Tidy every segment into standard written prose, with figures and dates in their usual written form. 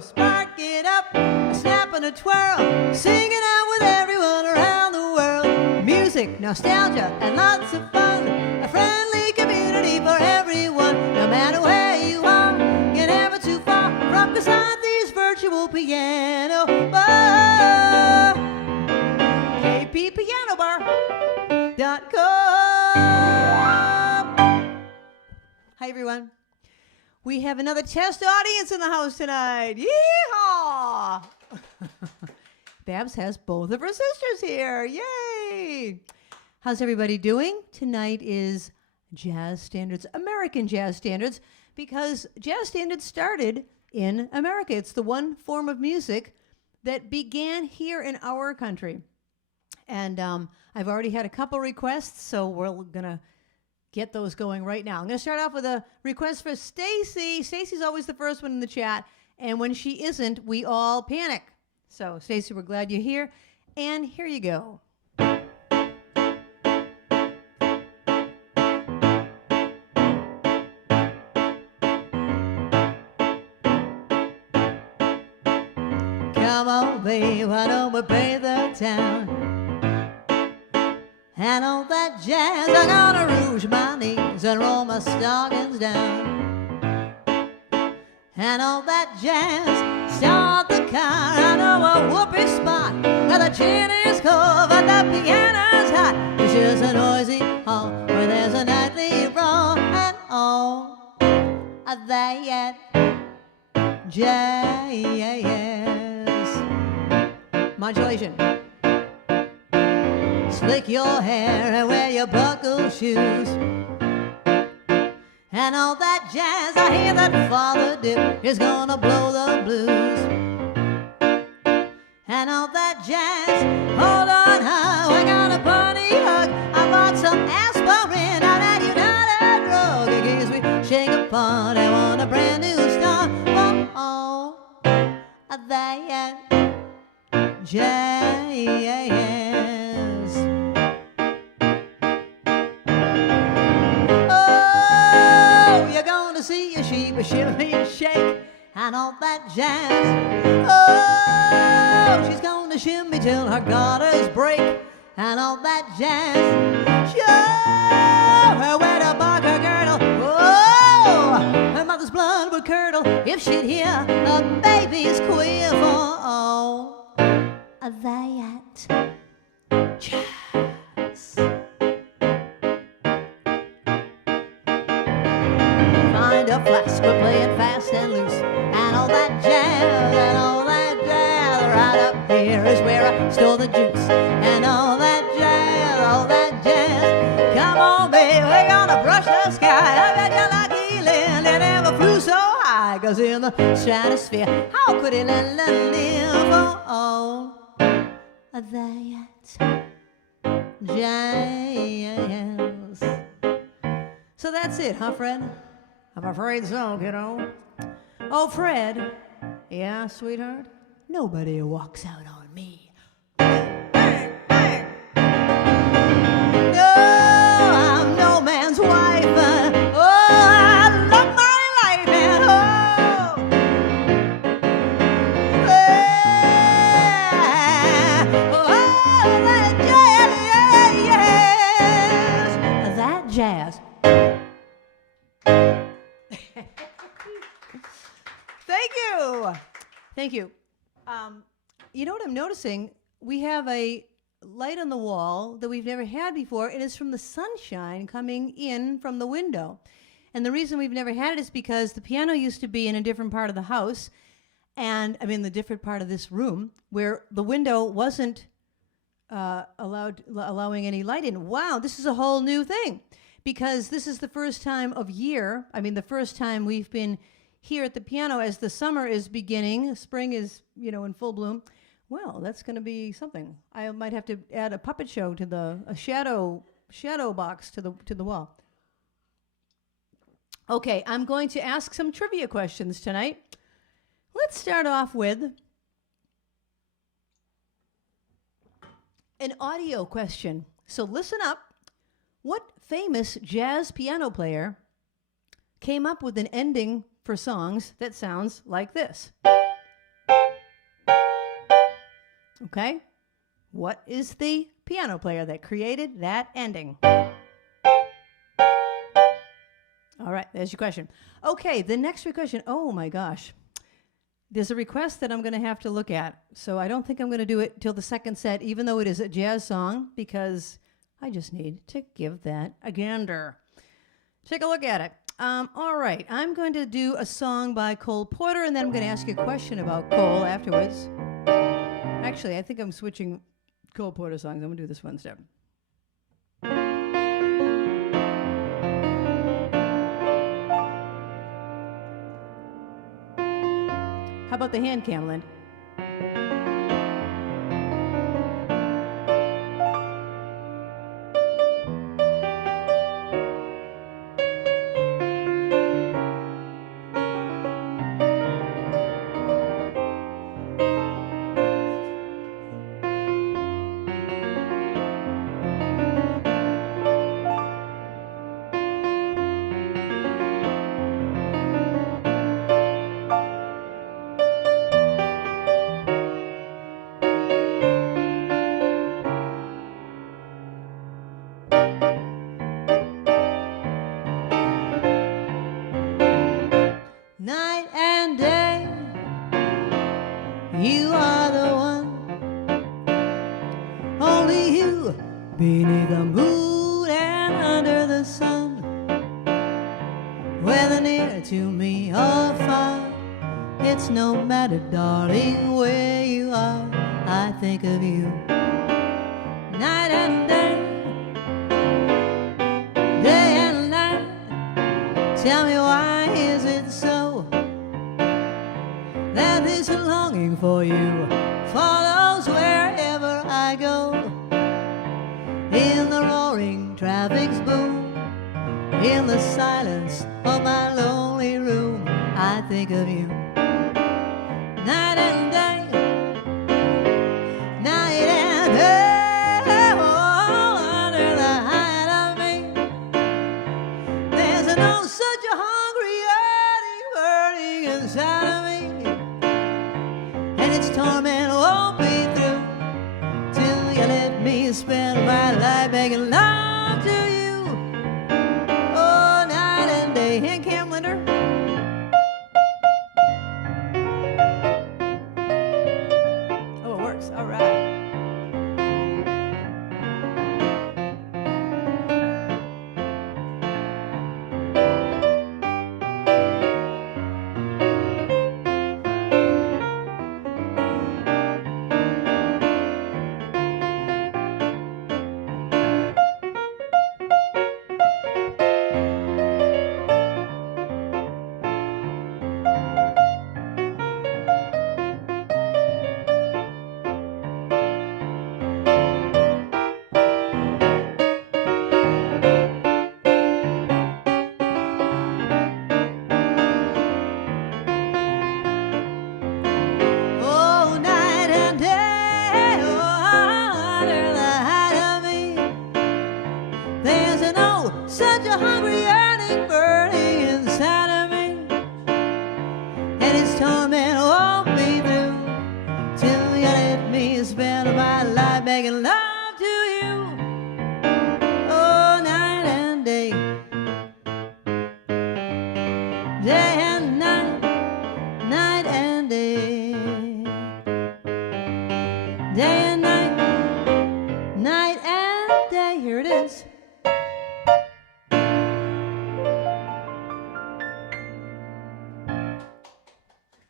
spark it up, a snap and a twirl, sing it out with everyone around the world. Music, nostalgia, and lots of fun, a friendly community for everyone. No matter where you are, you're never too far from Krisanti's virtual piano bar. kppianobar.com. Hi, everyone. We have another test audience in the house tonight. Yeehaw! Babs has both of her sisters here. Yay! How's everybody doing? Tonight is Jazz Standards, American Jazz Standards, because Jazz Standards started in America. It's the one form of music that began here in our country. And I've already had a couple requests, so we're going to get those going right now. I'm going to start off with a request for Stacy. Stacy's always the first one in the chat, and when she isn't, we all panic. So, Stacy, we're glad you're here, and here you go. Come on, babe, why don't we bathe the town? And all that jazz, I'm gonna rouge my knees and roll my stockings down. And all that jazz, start the car. I know a whoopee spot where the chin is cold, but the piano's hot. It's just a noisy hall where there's a nightly brawl. And all that jazz. Modulation. Slick your hair and wear your buckle shoes. And all that jazz, I hear that Father Dip is gonna blow the blues. And all that jazz, hold on, huh? We're gonna party hug. I bought some aspirin out at United Drug in case we shake apart and want a brand new start. Oh, that jazz. See your sheep shimmy and shake and all that jazz. Oh, she's gonna shimmy till her garters break and all that jazz. Show her where to bark her girdle. Oh, her mother's blood would curdle if she'd hear the baby's quiver. Oh, that jazz. Find a flask, we're playing fast and loose. And all that jazz, and all that jazz. Right up here is where I store the juice. And all that jazz. Come on, babe, we're gonna brush the sky. I bet you like Elan, they never flew so high. 'Cause in the stratosphere, how could he live? Oh, that jazz. So that's it, huh, Fred? I'm afraid so, kiddo. Oh, Fred. Yeah, sweetheart? Nobody walks out on me. Bang, bang. No, I'm no man's wife, but oh, I love my life, and that jazz, that jazz. Thank you. You know what I'm noticing? We have a light on the wall that we've never had before, and it's from the sunshine coming in from the window. And the reason we've never had it is because the piano used to be in a different part of the house, and I mean the different part of this room, where the window wasn't allowing any light in. Wow, this is a whole new thing, because this is the first time of year, the first time we've been here at the piano as the summer is beginning. Spring is, in full bloom. Well, that's going to be something. I might have to add a puppet show to a shadow box to the wall. Okay, I'm going to ask some trivia questions tonight. Let's start off with an audio question. So listen up. What famous jazz piano player came up with an ending for songs that sounds like this? Okay? What is the piano player that created that ending? All right, there's your question. Okay, the next question. Oh my gosh. There's a request that I'm going to have to look at. So I don't think I'm going to do it till the second set, even though it is a jazz song, because I just need to give that a gander. Take a look at it. All right, I'm going to do a song by Cole Porter, and then I'm going to ask you a question about Cole afterwards. Actually, I think I'm switching Cole Porter songs. I'm going to do this one instead. How about the hand cam, Lynn? Night and day, you are the one, only you, beneath the moon and under the sun, whether near to me or far, it's no matter, darling, where you are, I think of you. Night and day, day and night, tell me why is it so that this longing for you follows wherever I go. In the roaring traffic's boom, in the silence of my lonely room, I think of you. Night and day, night and day, oh, under the height of me, there's no such a hungry yearning burning inside of me. Torment won't be through till you let me spend my life making love to you. Oh, night and day. Hand cam, Linder. Oh, it works. All right.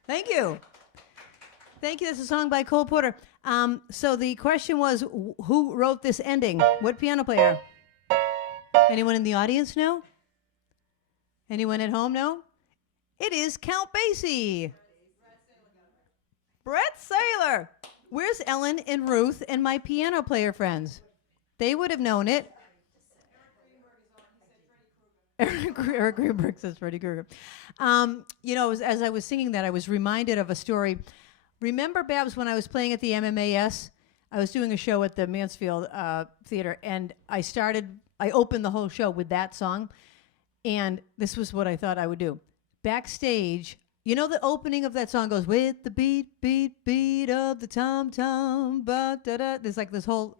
Thank you. Thank you. This is a song by Cole Porter. So the question was, who wrote this ending? What piano player? Anyone in the audience know? Anyone at home know? It is Count Basie. Brett Saylor. Where's Ellen and Ruth and my piano player friends? They would have known it. Eric Greenberg says Freddy Krueger. As I was singing that, I was reminded of a story. Remember, Babs, when I was playing at the MMAS, I was doing a show at the Mansfield Theater, and I opened the whole show with that song, and this was what I thought I would do. Backstage, You know the opening of that song goes, with the beat, beat, beat of the tom-tom, ba-da-da. There's like this whole,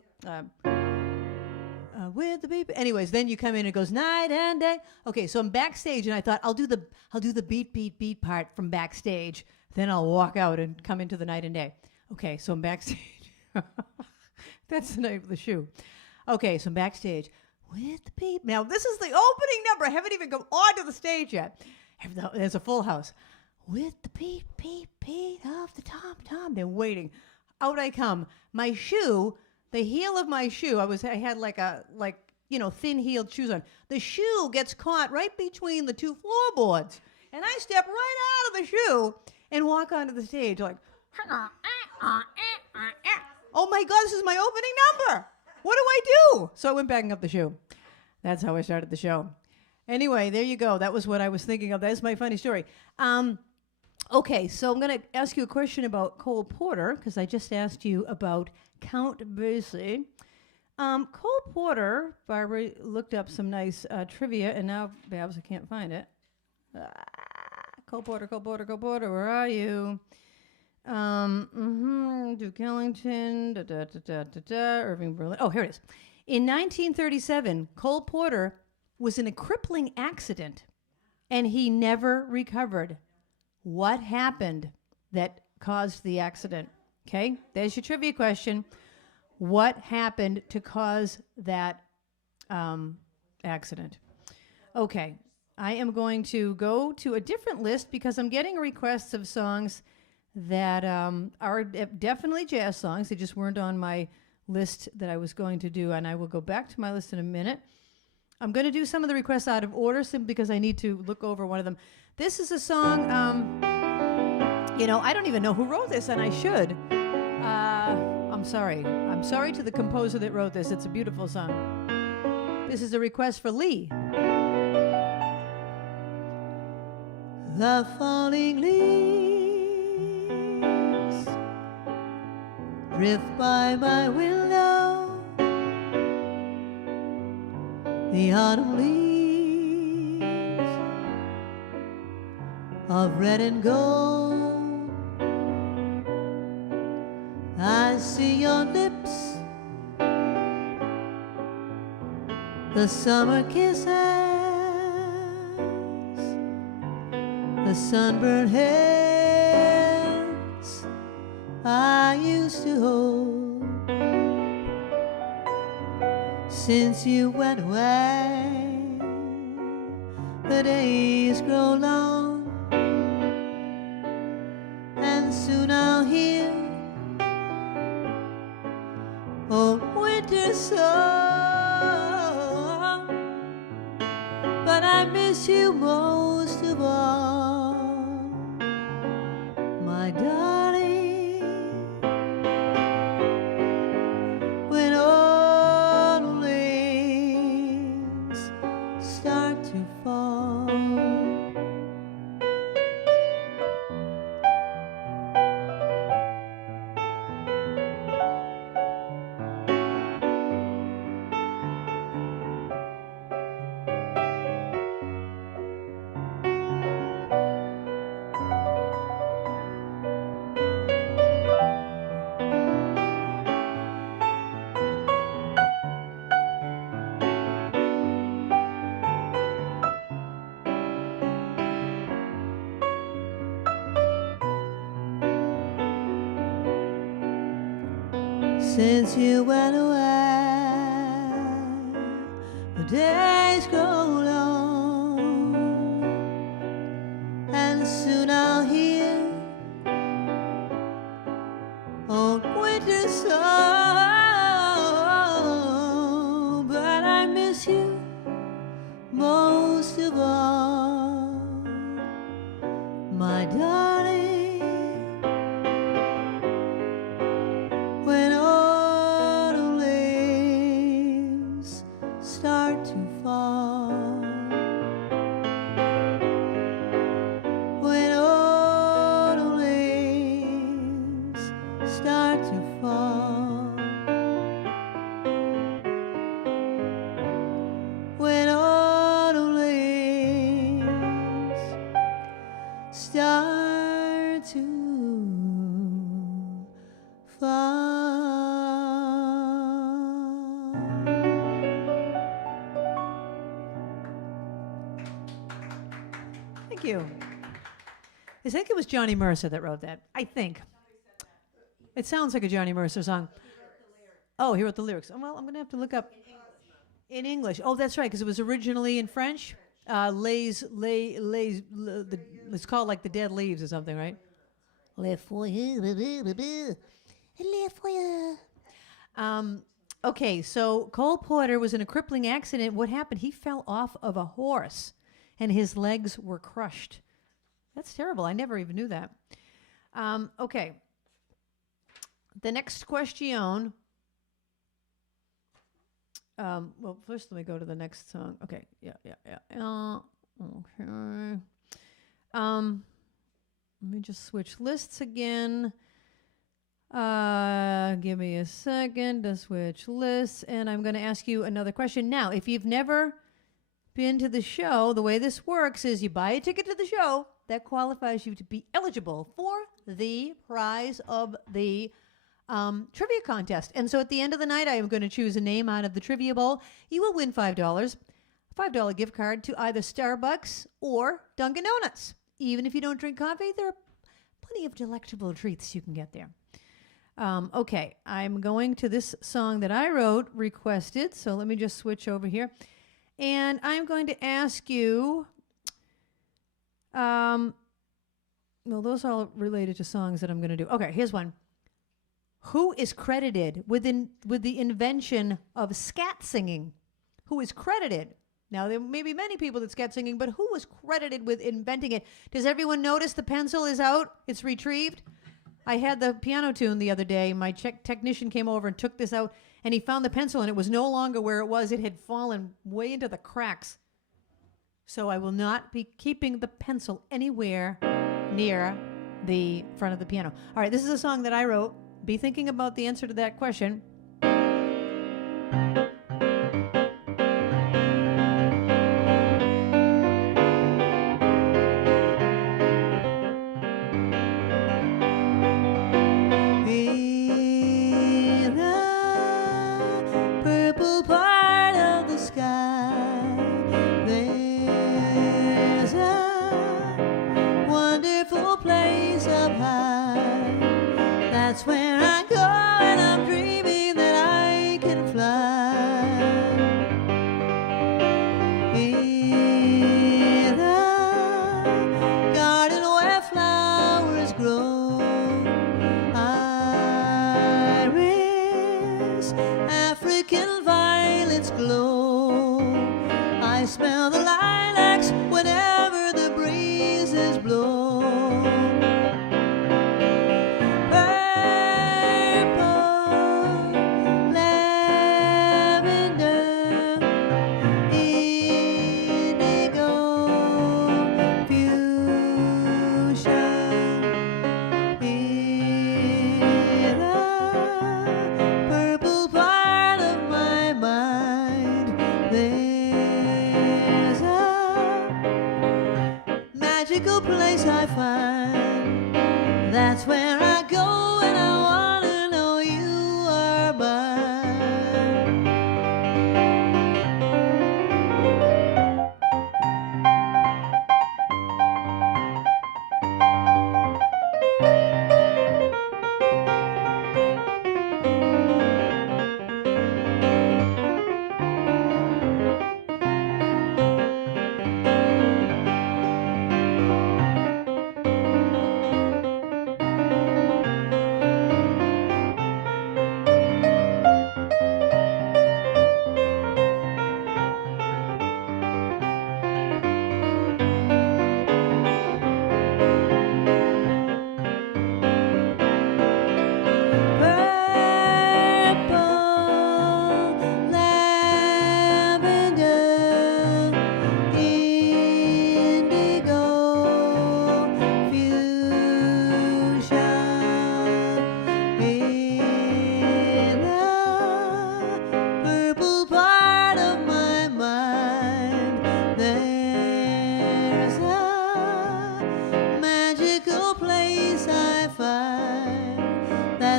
with the beat. Anyways, then you come in and it goes, night and day. Okay, so I'm backstage, and I thought, I'll do the beat, beat, beat part from backstage. Then I'll walk out and come into the night and day. Okay, so I'm backstage. That's the name of the shoe. Okay, so I'm backstage. With the beat. Now, this is the opening number. I haven't even gone onto the stage yet. There's a full house. With the beat, beat, beat of the tom-tom. They're waiting. Out I come. My shoe, the heel of my shoe, I had thin-heeled shoes on. The shoe gets caught right between the two floorboards. And I step right out of the shoe and walk onto the stage like, oh my God, this is my opening number. What do I do? So I went backing up the shoe. That's how I started the show. Anyway, there you go. That was what I was thinking of. That's my funny story. Okay, so I'm going to ask you a question about Cole Porter, because I just asked you about Count Basie. Cole Porter, Barbara looked up some nice trivia, and now, Babs, I can't find it. Cole Porter, where are you? Duke Ellington, Irving Berlin. Oh, here it is. In 1937, Cole Porter was in a crippling accident, and he never recovered. What happened that caused the accident? Okay, there's your trivia question. What happened to cause that accident? Okay, I am going to go to a different list because I'm getting requests of songs that are definitely jazz songs. They just weren't on my list that I was going to do, and I will go back to my list in a minute. I'm going to do some of the requests out of order simply because I need to look over one of them. This is a song, I don't even know who wrote this, and I should. I'm sorry. I'm sorry to the composer that wrote this. It's a beautiful song. This is a request for Lee. The falling leaves drift by my window. The autumn leaves of red and gold. I see your lips, the summer kisses, the sunburned hands I used to hold. Since you went away, the days grow long, and soon I'll hear old winter song. But I miss you most of all, my darling. When autumn leaves start to fall, since you went away, the days grow long, and soon I'll hear old winter song. But I miss you most of all, my darling. When autumn leaves start to fall, when autumn leaves start to fall. too far. Thank you. I think it was Johnny Mercer that wrote that. I think. It sounds like a Johnny Mercer song. Oh, he wrote the lyrics. Oh, well, I'm going to have to look up. In English. Oh, that's right, because it was originally in French. Let's call it like the Dead Leaves or something, right? Les Foyers. Okay, so Cole Porter was in a crippling accident. What happened? He fell off of a horse, and his legs were crushed. That's terrible. I never even knew that. Okay. The next question. Well, first let me go to the next song. Okay. Yeah. Okay. Let me just switch lists again. Give me a second to switch lists, and I'm going to ask you another question. Now, if you've never been to the show, the way this works is you buy a ticket to the show. That qualifies you to be eligible for the prize of the trivia contest. And so at the end of the night, I am going to choose a name out of the trivia bowl. You will win $5. A $5 gift card to either Starbucks or Dunkin' Donuts. Even if you don't drink coffee, there are plenty of delectable treats you can get there. Okay, I'm going to this song that I wrote, requested. So let me just switch over here. And I'm going to ask you... well, those are all related to songs that I'm going to do. Okay, here's one. Who is credited with the invention of scat singing? Who is credited? Now, there may be many people that scat singing, but who was credited with inventing it? Does everyone notice the pencil is out? It's retrieved? I had the piano tune the other day. My technician came over and took this out, and he found the pencil, and it was no longer where it was. It had fallen way into the cracks. So I will not be keeping the pencil anywhere near the front of the piano. All right, this is a song that I wrote. Be thinking about the answer to that question. In the purple part of the sky, there's a wonderful place up high. That's where I go, and I'm dreaming that I can fly. In the garden where flowers grow, iris, African violets glow. I smell the lilacs whenever the breezes blow. Place I find, that's where I go, and I want to know you are mine.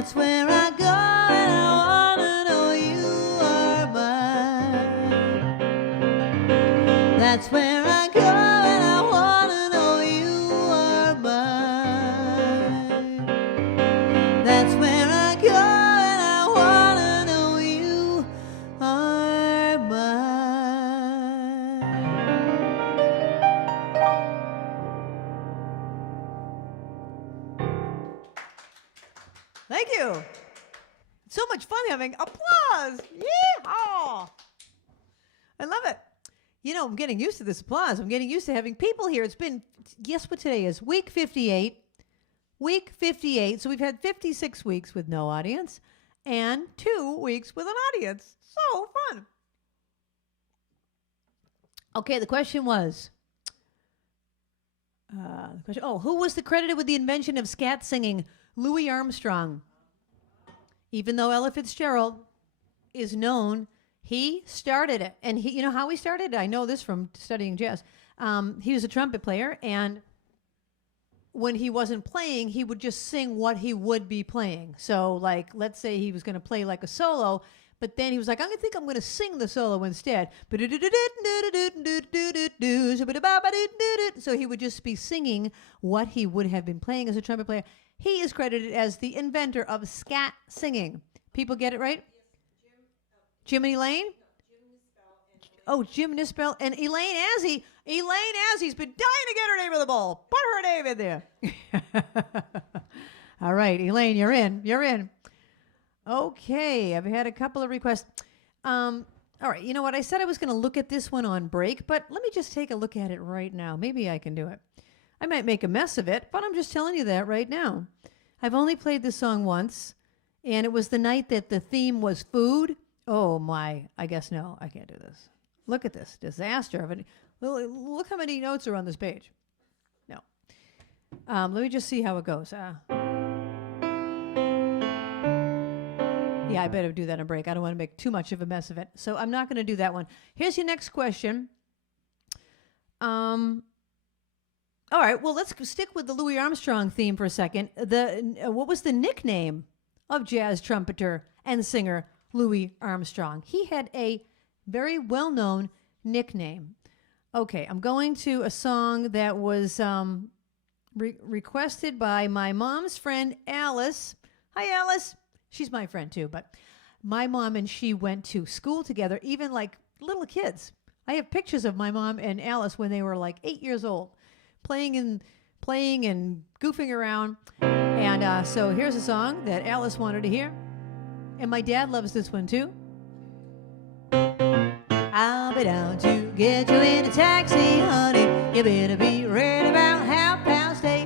That's where I go and I wanna know you are mine. That's where I go and I wanna know you are mine. That's where I go and I wanna know you are mine. Thank you. It's so much fun having applause. Yeehaw! I love it. You know, I'm getting used to this applause. I'm getting used to having people here. It's been, guess what today is? Week 58. Week 58. So we've had 56 weeks with no audience and 2 weeks with an audience. So fun. Okay, the question was, who was credited with the invention of scat singing? Louis Armstrong. Even though Ella Fitzgerald is known, he started it. And you know how he started it? I know this from studying jazz. He was a trumpet player, and when he wasn't playing, he would just sing what he would be playing. So, like, let's say he was going to play like a solo, but then he was like, I'm going to sing the solo instead. So he would just be singing what he would have been playing as a trumpet player. He is credited as the inventor of scat singing. People get it right? Jim and Elaine? Jim Nispel and Elaine Azzy. Elaine Azzy's been dying to get her name in the bowl. Put her name in there. All right, Elaine, you're in. You're in. Okay, I've had a couple of requests. All right, you know what? I said I was going to look at this one on break, but let me just take a look at it right now. Maybe I can do it. I might make a mess of it, but I'm just telling you that right now. I've only played this song once, and it was the night that the theme was food. Oh, my. I guess no, I can't do this. Look at this disaster of it. Look how many notes are on this page. No. Let me just see how it goes. Yeah, I better do that on break. I don't want to make too much of a mess of it. So I'm not going to do that one. Here's your next question. All right, well, let's stick with the Louis Armstrong theme for a second. What was the nickname of jazz trumpeter and singer Louis Armstrong? He had a very well-known nickname. Okay, I'm going to a song that was requested by my mom's friend, Alice. Hi, Alice. She's my friend, too, but my mom and she went to school together, even like little kids. I have pictures of my mom and Alice when they were like 8 years old, playing and goofing around. And so here's a song that Alice wanted to hear. And my dad loves this one, too. I'll be down to get you in a taxi, honey. You better be ready about 8:30.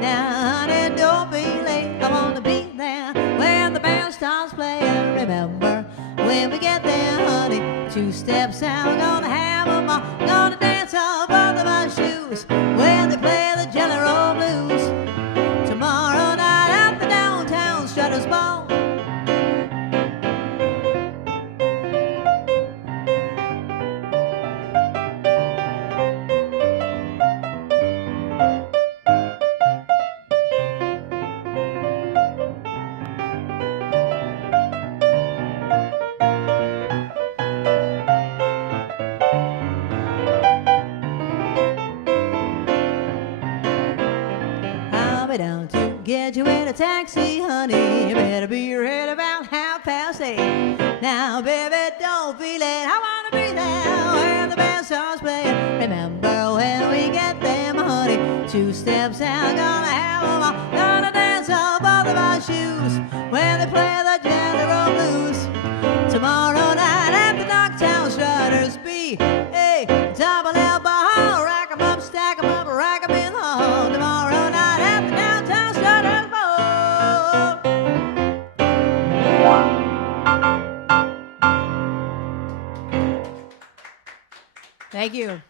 Now, honey, don't be late. I want to be there when the band starts playing. Remember, when we get there, honey, 2 steps out, we're gonna have 'em all. Gonna dance on both of our shoes when they play the Jelly Roll Blues. Tomorrow night at the downtown Strutters Ball. Get you in a taxi, honey. You better be ready about 8:30. Now, baby, don't be late. I wanna be there when the band starts playing. Remember when we get there, my honey. 2 steps out, gonna have 'em all. Gonna dance on both of our shoes when they play the Jelly Roll Blues. Tomorrow night at the Knocktown Strutters, double L bar. Rack 'em up, stack 'em up, rack 'em in the hall. Tomorrow night at the downtown Strutters Ball. Thank you.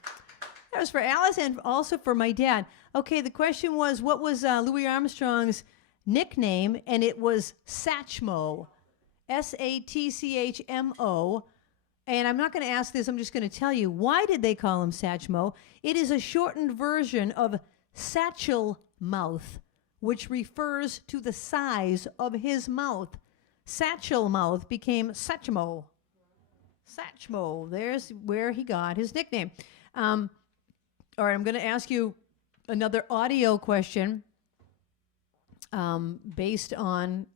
That was for Alice and also for my dad. Okay, the question was, what was Louis Armstrong's nickname? And it was Satchmo, Satchmo. And I'm not going to ask this, I'm just going to tell you, why did they call him Satchmo? It is a shortened version of Satchel Mouth, which refers to the size of his mouth. Satchel mouth became Satchmo. Satchmo, there's where he got his nickname. All right, I'm going to ask you another audio question based on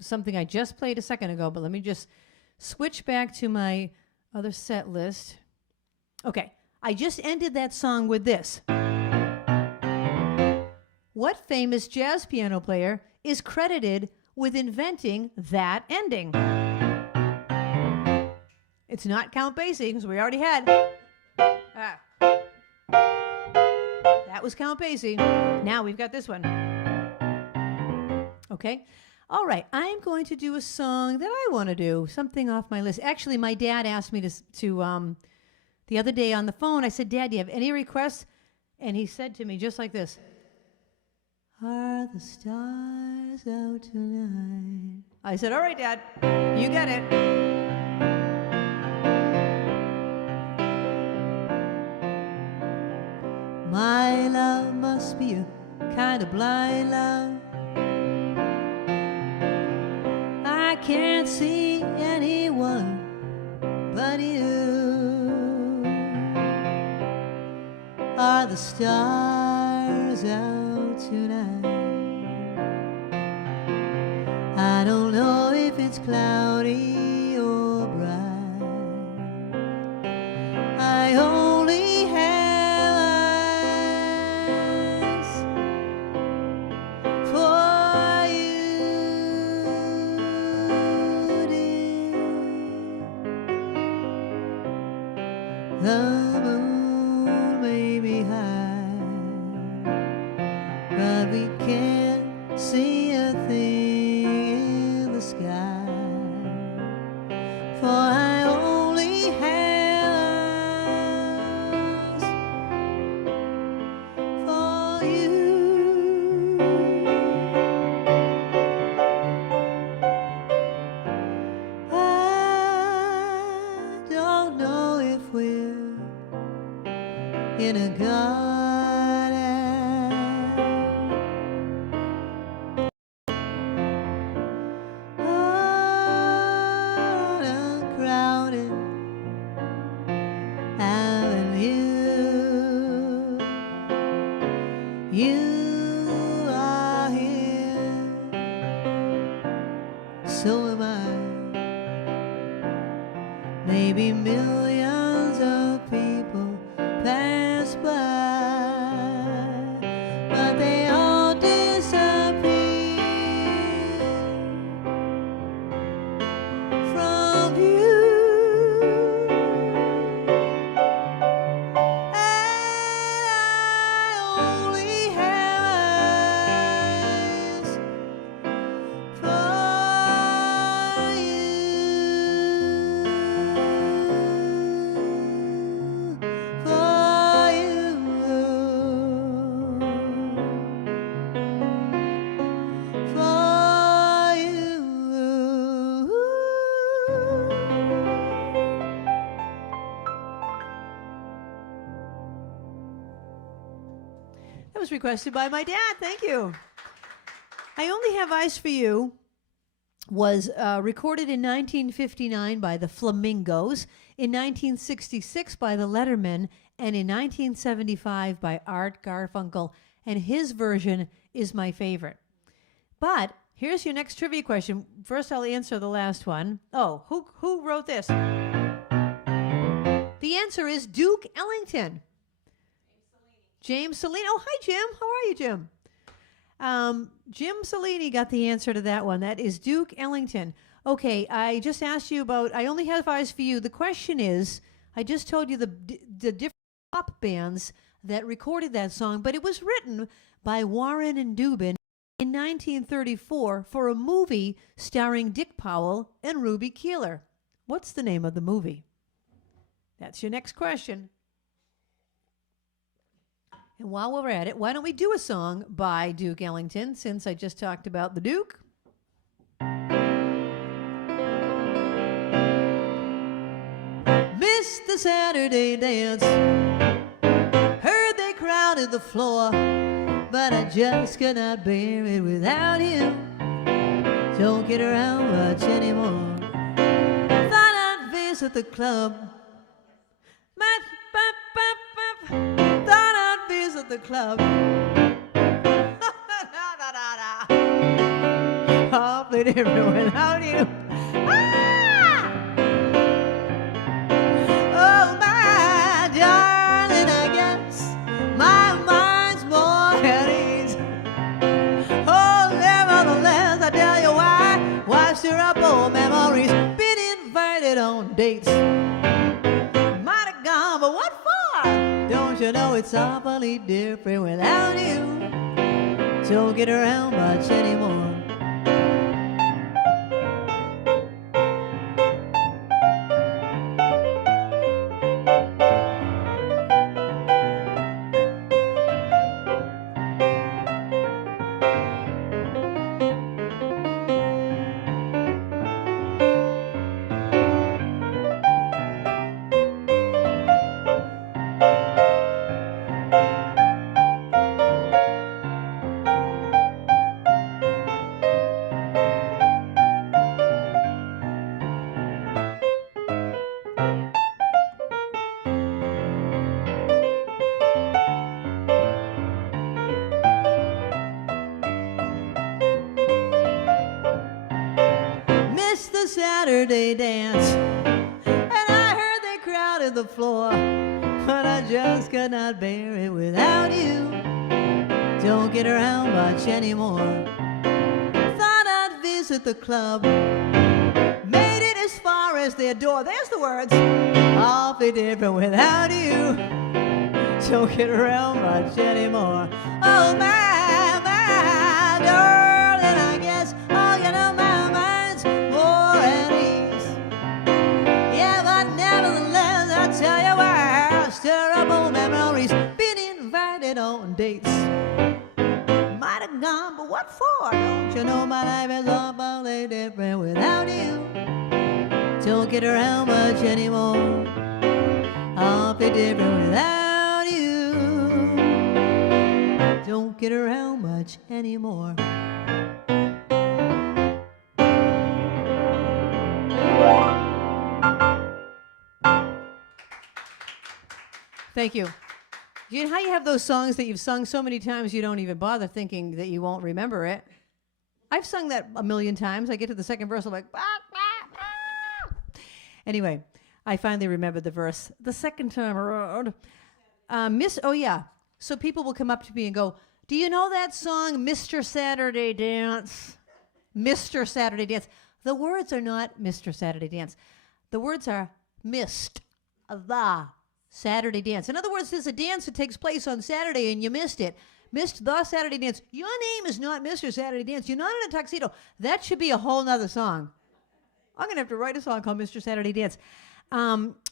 something I just played a second ago, but let me just switch back to my other set list. Okay, I just ended that song with this. What famous jazz piano player is credited with inventing that ending? It's not Count Basie, because we already had. That was Count Basie. Now we've got this one. Okay. All right. I'm going to do a song that I want to do, something off my list. Actually, my dad asked me to the other day on the phone. I said, Dad, do you have any requests? And he said to me just like this. Are the stars out tonight? I said, all right, Dad, you got it. My love must be a kind of blind love. I can't see anyone but you. Are the stars out tonight? I don't know if it's cloudy or bright. I only have eyes for you, dear. The moon may be high, but we can't see a thing in the sky, for I only have eyes for you. I don't know if we're in a garden or a crowded avenue. You are here, so am I. Maybe millions of people pass by, but they all disappear from you. And I only have eyes for you, for you, for you. That was requested by my dad. Thank you. I Only Have Eyes for You was recorded in 1959 by the Flamingos, in 1966 by the Lettermen, and in 1975 by Art Garfunkel. And his version is my favorite. But here's your next trivia question. First, I'll answer the last one. Oh, who wrote this? The answer is Duke Ellington. James Cellini. Oh, hi, Jim. How are you, Jim? Jim Cellini got the answer to that one. That is Duke Ellington. Okay, I just asked you about I Only Have Eyes for You. The question is, I just told you the different pop bands that recorded that song, but it was written by Warren and Dubin in 1934 for a movie starring Dick Powell and Ruby Keeler. What's the name of the movie? That's your next question. And while we're at it, why don't we do a song by Duke Ellington, since I just talked about the Duke? Missed the Saturday dance, heard they crowded the floor, but I just cannot bear it without you. Don't get around much anymore. Thought I'd visit the club. Thought I'd visit the club. Awfully different without you. Ah! Oh, my darling, I guess my mind's more at ease. Oh, nevertheless, I tell you why stir up old memories. Been invited on dates. Might have gone, but what for? Don't you know it's awfully different without you? Don't get around much anymore. Saturday dance, and I heard they crowded the floor, but I just could not bear it without you. Don't get around much anymore. Thought I'd visit the club, made it as far as their door. There's the words. Awfully different without you. Don't get around much anymore. Oh, my darling, I guess, oh, you know, my mind's more at ease. Yeah, but nevertheless, I tell you why, I stir up old memories. Been invited on dates. Might have gone, but what for? Don't you know my life is awfully different without you? Don't get around much anymore. Awfully different without you. Don't get around much anymore. Thank you. You know how you have those songs that you've sung so many times you don't even bother thinking that you won't remember it? I've sung that a million times. I get to the second verse, I'm like, bah, bah, bah. Anyway, I finally remembered the verse the second time around. Oh yeah. So people will come up to me and go, do you know that song, Mr. Saturday Dance? Mr. Saturday Dance. The words are not Mr. Saturday Dance. The words are missed the Saturday Dance. In other words, there's a dance that takes place on Saturday and you missed it. Missed the Saturday Dance. Your name is not Mr. Saturday Dance. You're not in a tuxedo. That should be a whole nother song. I'm going to have to write a song called Mr. Saturday Dance.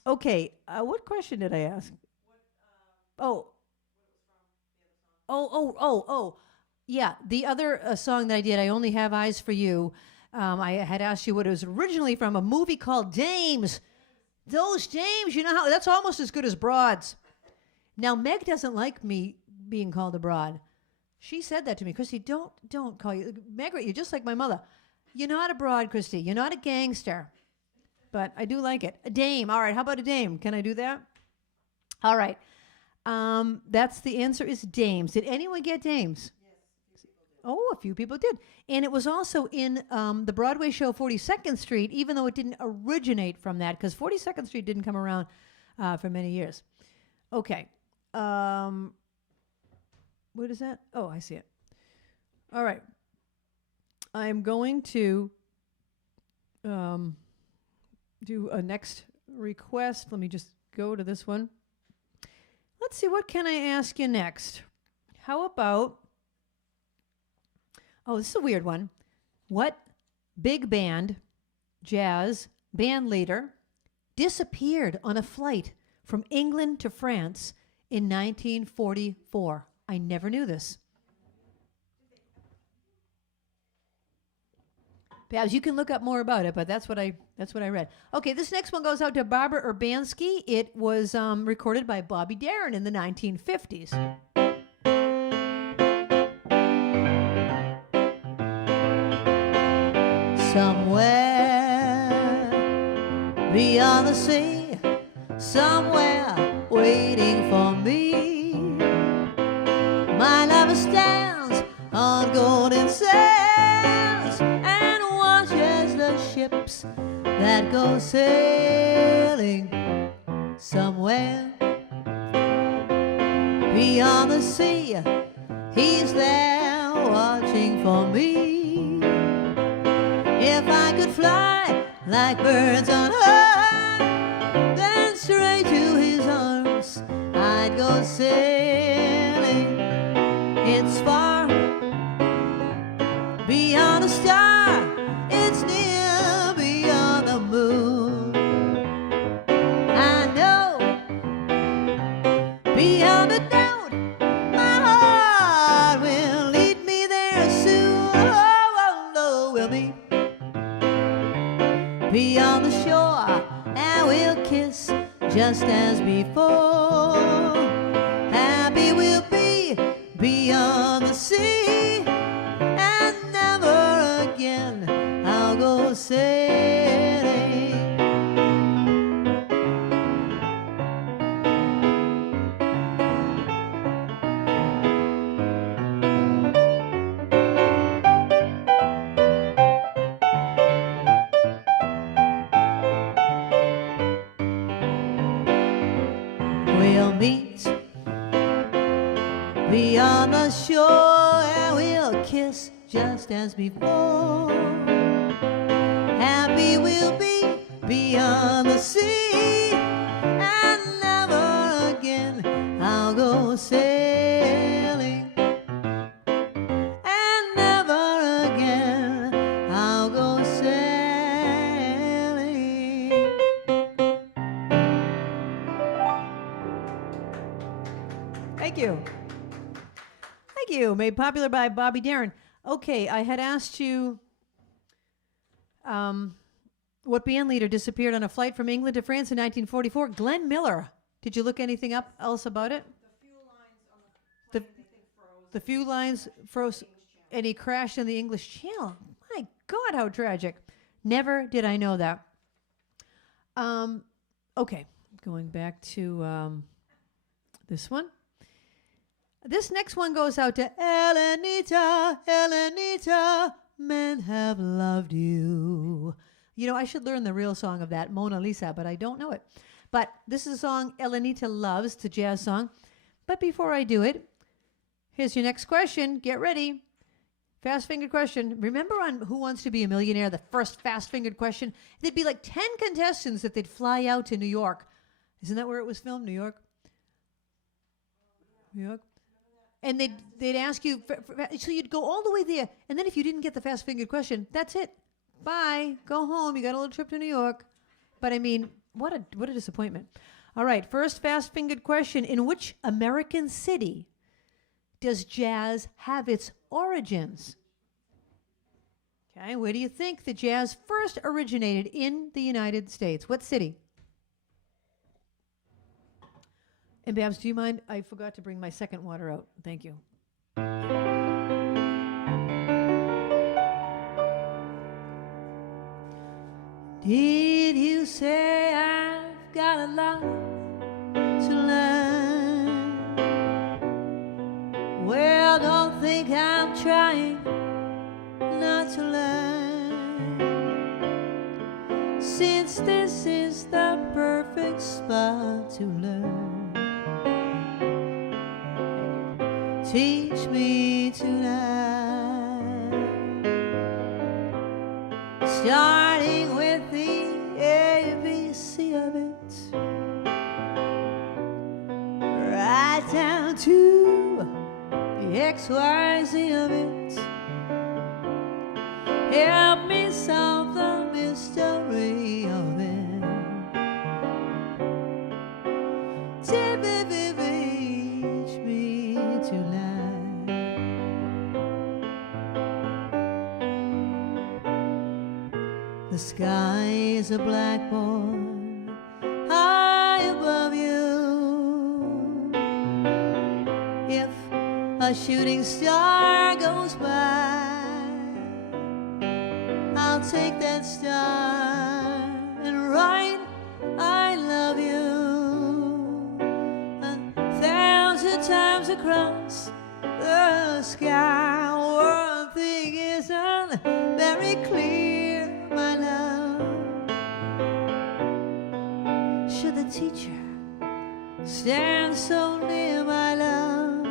Okay. What question did I ask? Yeah, the other song that I did, I Only Have Eyes for You. I had asked you what it was originally from, a movie called Dames. Those dames, you know how, that's almost as good as broads. Now, Meg doesn't like me being called a broad. She said that to me. Christy, don't call you. Margaret, you're just like my mother. You're not a broad, Christy. You're not a gangster. But I do like it. A dame. All right, how about a dame? Can I do that? All right. That's the answer is dames. Did anyone get dames? Oh, a few people did. And it was also in the Broadway show 42nd Street, even though it didn't originate from that, because 42nd Street didn't come around for many years. Okay. What is that? Oh, I see it. All right. I'm going to do a next request. Let me just go to this one. Let's see, what can I ask you next? How about... Oh, this is a weird one. What big band, jazz, band leader disappeared on a flight from England to France in 1944? I never knew this. Babs, you can look up more about it, but that's what I read. Okay, this next one goes out to Barbara Urbanski. It was recorded by Bobby Darin in the 1950s. somewhere beyond the sea, somewhere waiting for me. My lover stands on golden sands and watches the ships that go sailing somewhere beyond the sea. He's there watching for me. If I could fly like birds on high, then straight to his arms I'd go sailing. It's far beyond a star, it's near beyond the moon. I know beyond a doubt my heart will lead me there soon. Oh, oh, we'll meet beyond the shore and we'll kiss just as before. Happy we'll be beyond the sea, and never again I'll go sailing. We'll meet beyond the shore and we'll kiss just as before. Happy we'll be beyond the sea, and never again I'll go sailing. And never again I'll go sailing. Thank you. Thank you. Made popular by Bobby Darin. Okay, I had asked you what band leader disappeared on a flight from England to France in 1944? Glenn Miller. Did you look anything up else about it? The few lines froze, and he crashed in the English Channel. My God, how tragic. Never did I know that. Okay, going back to this one. This next one goes out to Elenita, Elenita, men have loved you. You know, I should learn the real song of that, Mona Lisa, but I don't know it. But this is a song Elenita loves. It's a jazz song. But before I do it, here's your next question. Get ready. Fast-fingered question. Remember on Who Wants to Be a Millionaire, the first fast-fingered question? There'd be like 10 contestants that they'd fly out to New York. Isn't that where it was filmed, New York? New York? And they'd ask you, so you'd go all the way there, and then if you didn't get the fast-fingered question, that's it. Bye. Go home. You got a little trip to New York. But I mean, what a disappointment. All right, first fast-fingered question. In which American city does jazz have its origins? Okay, where do you think the jazz first originated in the United States? What city? And Babs, do you mind? I forgot to bring my second water out. Thank you. Did you say I've got a lot to learn? Well, don't think I'm trying not to learn, since this is the perfect spot to learn. Teach me tonight, starting with the ABC of it, right down to the XYZ of it. Help me solve the mystery of it. Teach me tonight. The sky is a blackboard high above you. If a shooting star goes by, I'll I'll take that star and write I love you 1,000 times across the sky. One thing isn't very clear, my love. Should the teacher stand so near, my love?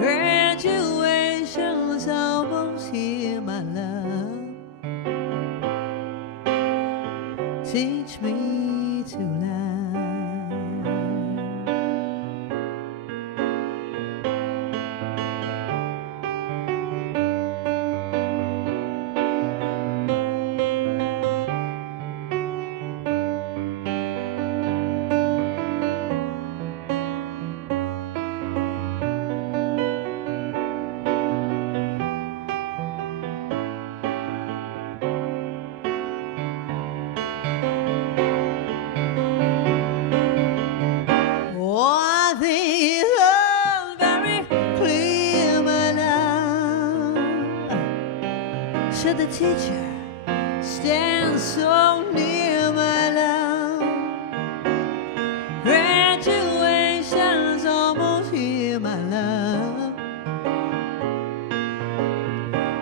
Graduation's almost here, my love. Teach me to lie. Should the teacher stand so near, my love? Graduation's almost here, my love.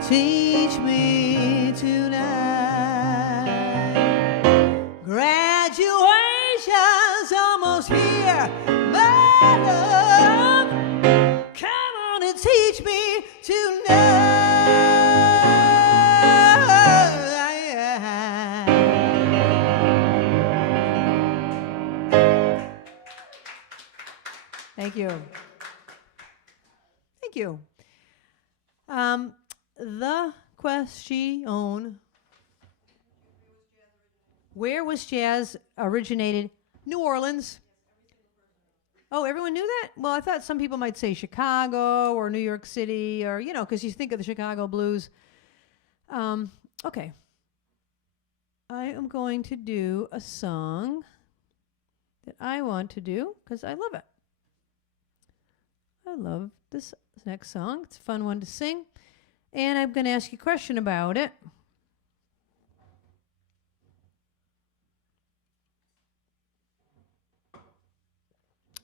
Teach me tonight. Graduation's almost here, my love. Come on and teach me tonight. Thank you. Thank you. The question, where was jazz originated? New Orleans. Oh, everyone knew that? Well, I thought some people might say Chicago or New York City or, you know, because you think of the Chicago blues. Okay. I am going to do a song that I want to do because I love it. I love this next song. It's a fun one to sing. And I'm going to ask you a question about it.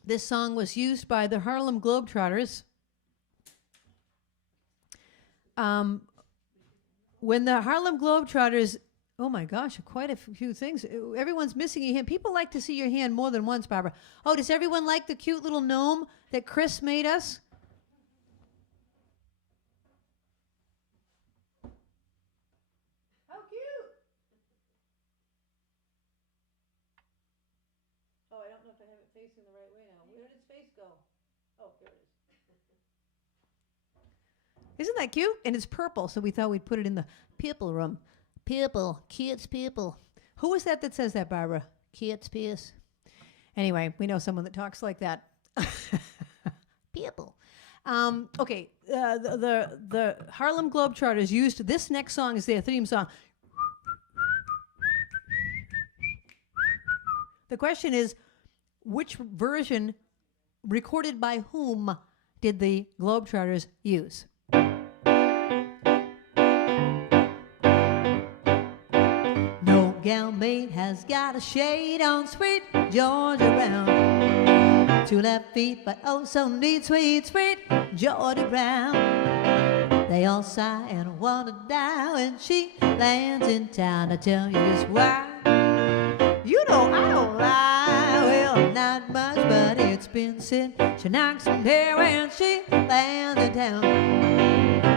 This song was used by the Harlem Globetrotters. When the Harlem Globetrotters, oh my gosh, quite a few things. Everyone's missing a hand. People like to see your hand more than once, Barbara. Oh, does everyone like the cute little gnome that Chris made us? How cute! Oh, I don't know if I have it facing the right way now. Where did its face go? Oh, there it is. Isn't that cute? And it's purple, so we thought we'd put it in the people room. People, kids, people. Who is that says that, Barbara? Kids, Pierce. Anyway, we know someone that talks like that. People. Okay, the Harlem Globetrotters used this next song as their theme song. The question is, which version, recorded by whom, did the Globetrotters use? No gal mate has got a shade on sweet Georgia Brown. 2 left feet, but oh so neat, sweet, sweet Georgia Brown. They all sigh and wanna die when she lands in town. I tell you just why. You know I don't lie, well not much, but it's been said she knocks some hair when she lands in town.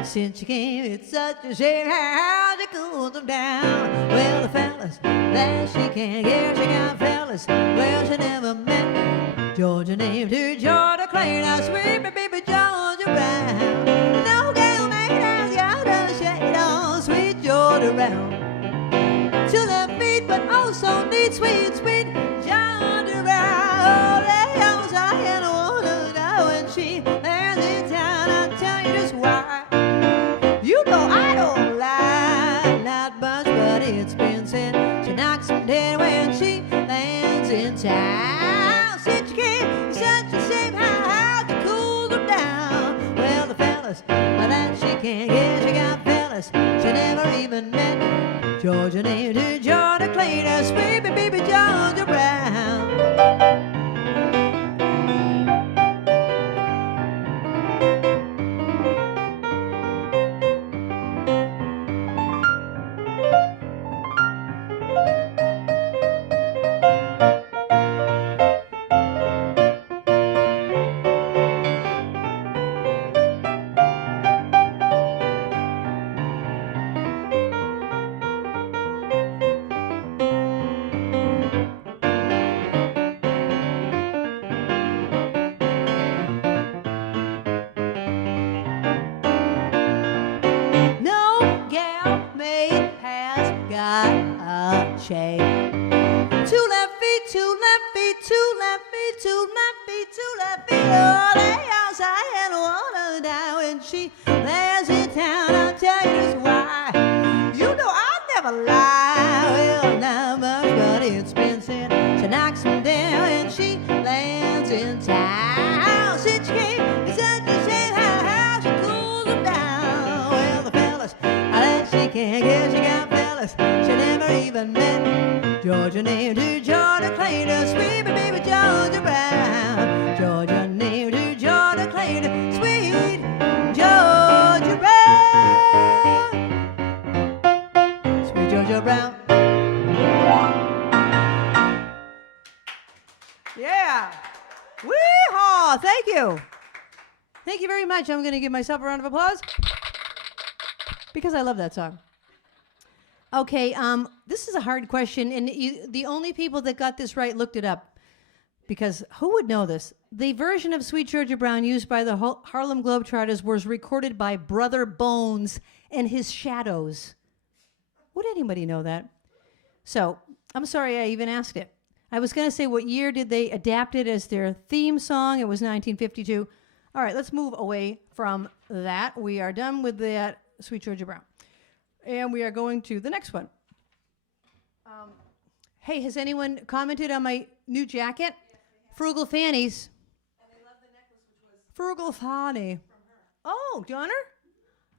Since she came, it's such a shame how she cools them down. Well, the fellas that she can't get, she got fellas well she never met. Georgia named her Georgia Clay, now sweet baby Georgia Brown. No gal made has got a shade on sweet Georgia Brown. 2 left feet, but oh so neat, sweet, sweet Georgia Brown. Oh, they all sigh and wanna die when she lands in town. I'll tell you just why. You know I don't lie, not much, but it's been said she knocks them dead when she lands in town. Since she came, it's such a shame how to cool them down. Well, the fellas that she can't get, she got fellas fellas she never even met. Georgia named her Georgia Cleaner, sweet baby Georgia Brown. Georgia named her Georgia Cleaner, sweet baby Georgia Brown. Georgia named her Georgia Cleaner, sweet Georgia Brown. Sweet Georgia Brown. Yeah. Wee-haw. Thank you. Thank you very much. I'm going to give myself a round of applause because I love that song. Okay, this is a hard question, and the only people that got this right looked it up, because who would know this? The version of Sweet Georgia Brown used by the Harlem Globetrotters was recorded by Brother Bones and his Shadows. Would anybody know that? So, I'm sorry I even asked it. I was going to say, what year did they adapt it as their theme song? It was 1952. All right, let's move away from that. We are done with that Sweet Georgia Brown. And we are going to the next one. Hey, has anyone commented on my new jacket? Frugal Fannies. And I love the necklace, which was Frugal Fanny. From her. Oh, Donner?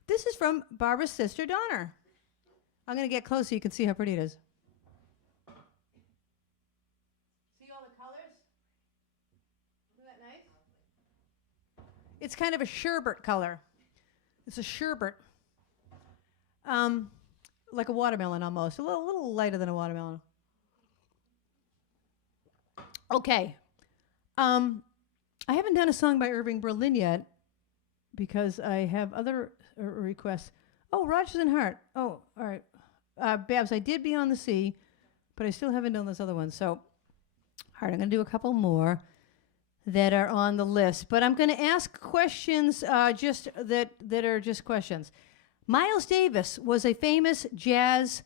This is from Barbara's sister, Donner. I'm going to get close so you can see how pretty it is. See all the colors? Isn't that nice? It's kind of a sherbet color. It's a sherbet. Like a watermelon almost. A little lighter than a watermelon. Okay. I haven't done a song by Irving Berlin yet because I have other requests. Oh, Rodgers and Hart. Oh, all right. Babs, I did Be on the Sea, but I still haven't done those other ones. So, all right, I'm going to do a couple more that are on the list. But I'm going to ask questions just that are just questions. Miles Davis was a famous jazz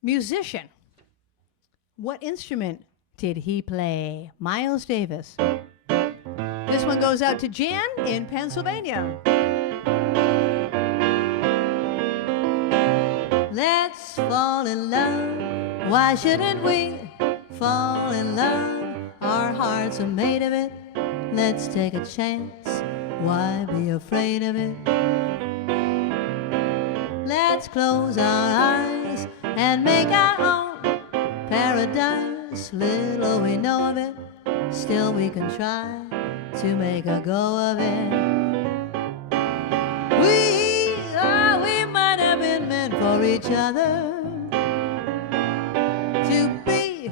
musician. What instrument did he play? Miles Davis. This one goes out to Jan in Pennsylvania. Let's fall in love. Why shouldn't we fall in love? Our hearts are made of it. Let's take a chance. Why be afraid of it? Let's close our eyes and make our own paradise. Little we know of it, still we can try to make a go of it. We might have been meant for each other, to be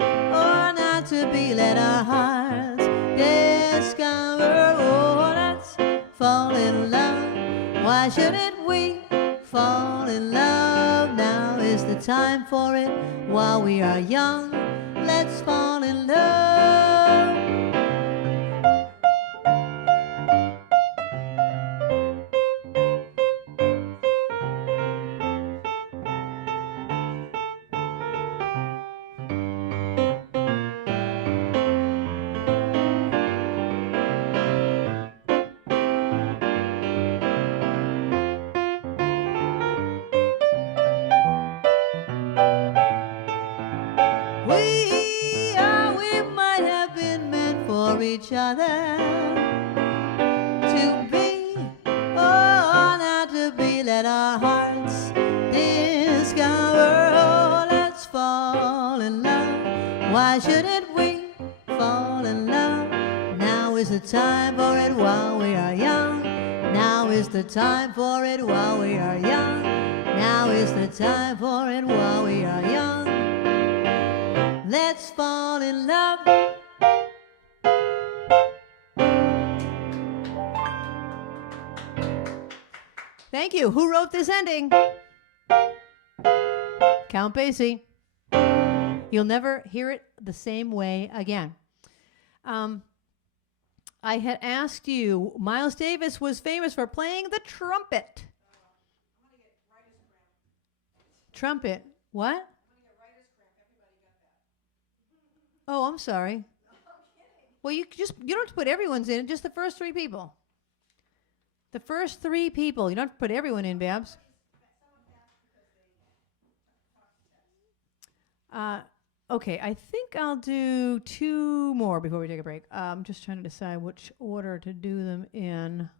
or not to be. Let our hearts discover. Oh, let's fall in love. Why shouldn't we fall in love? Now is the time for it. While we are young, let's fall in love. Each other, to be or not to be. let our hearts discover. Oh, let's fall in love. Why shouldn't we fall in love? Now is the time for it while we are young. Now is the time for it while we are young. Now is the time for it while we are young. Let's fall in love. Thank you. Who wrote this ending? Count Basie. You'll never hear it the same way again. I had asked you, Miles Davis was famous for playing the trumpet. Trumpet. What? Oh, I'm sorry. Well, you don't have to put everyone's in, just the first three people. The first three people. You don't have to put everyone in, Babs. Okay, I think I'll do two more before we take a break. I'm just trying to decide which order to do them in.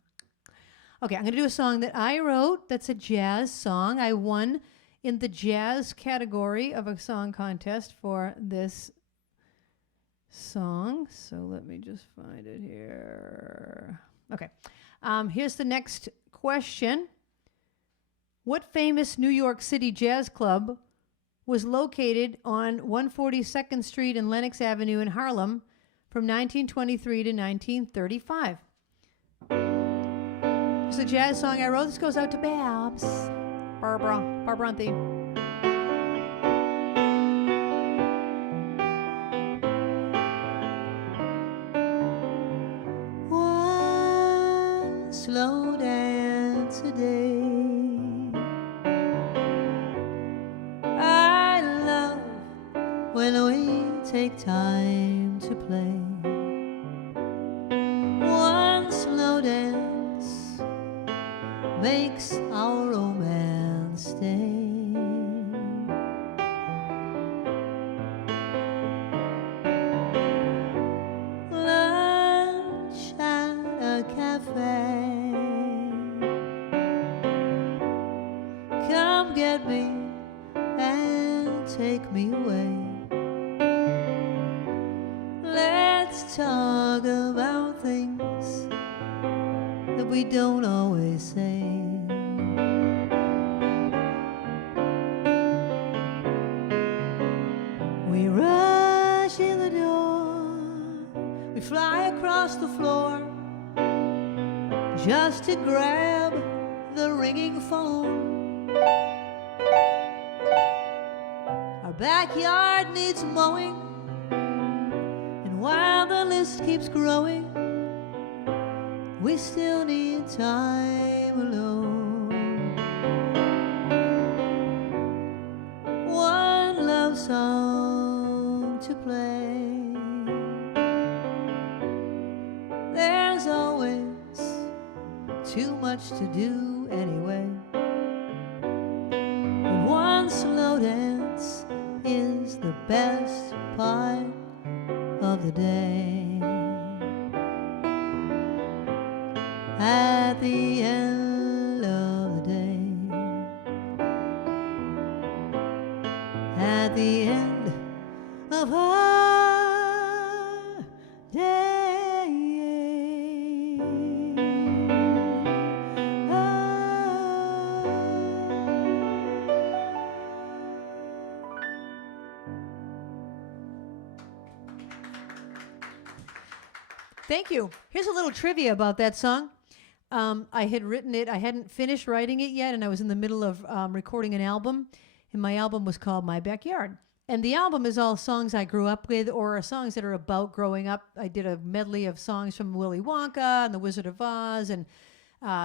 Okay, I'm going to do a song that I wrote that's a jazz song. I won in the jazz category of a song contest for this song. So let me just find it here. Okay, here's the next question. What famous New York City jazz club was located on 142nd Street and Lenox Avenue in Harlem from 1923 to 1935? It's a jazz song I wrote. This goes out to Babs. Barbranthi. One slow dance a day. When we take time to play, one slow dance makes our romance stay. Lunch at a cafe. Come get me and take me away. Talk about things that we don't always say. We rush in the door, we fly across the floor just to grab the ringing phone. Our backyard needs mowing. While the list keeps growing, we still need time alone. One love song to play. There's always too much to do anyway. But one slow dance is the best part of the day. At the end of the day. At the end of our day. Thank you. Here's a little trivia about that song. I had written it. I hadn't finished writing it yet, and I was in the middle of recording an album, and my album was called My Backyard. And the album is all songs I grew up with or songs that are about growing up. I did a medley of songs from Willy Wonka and The Wizard of Oz and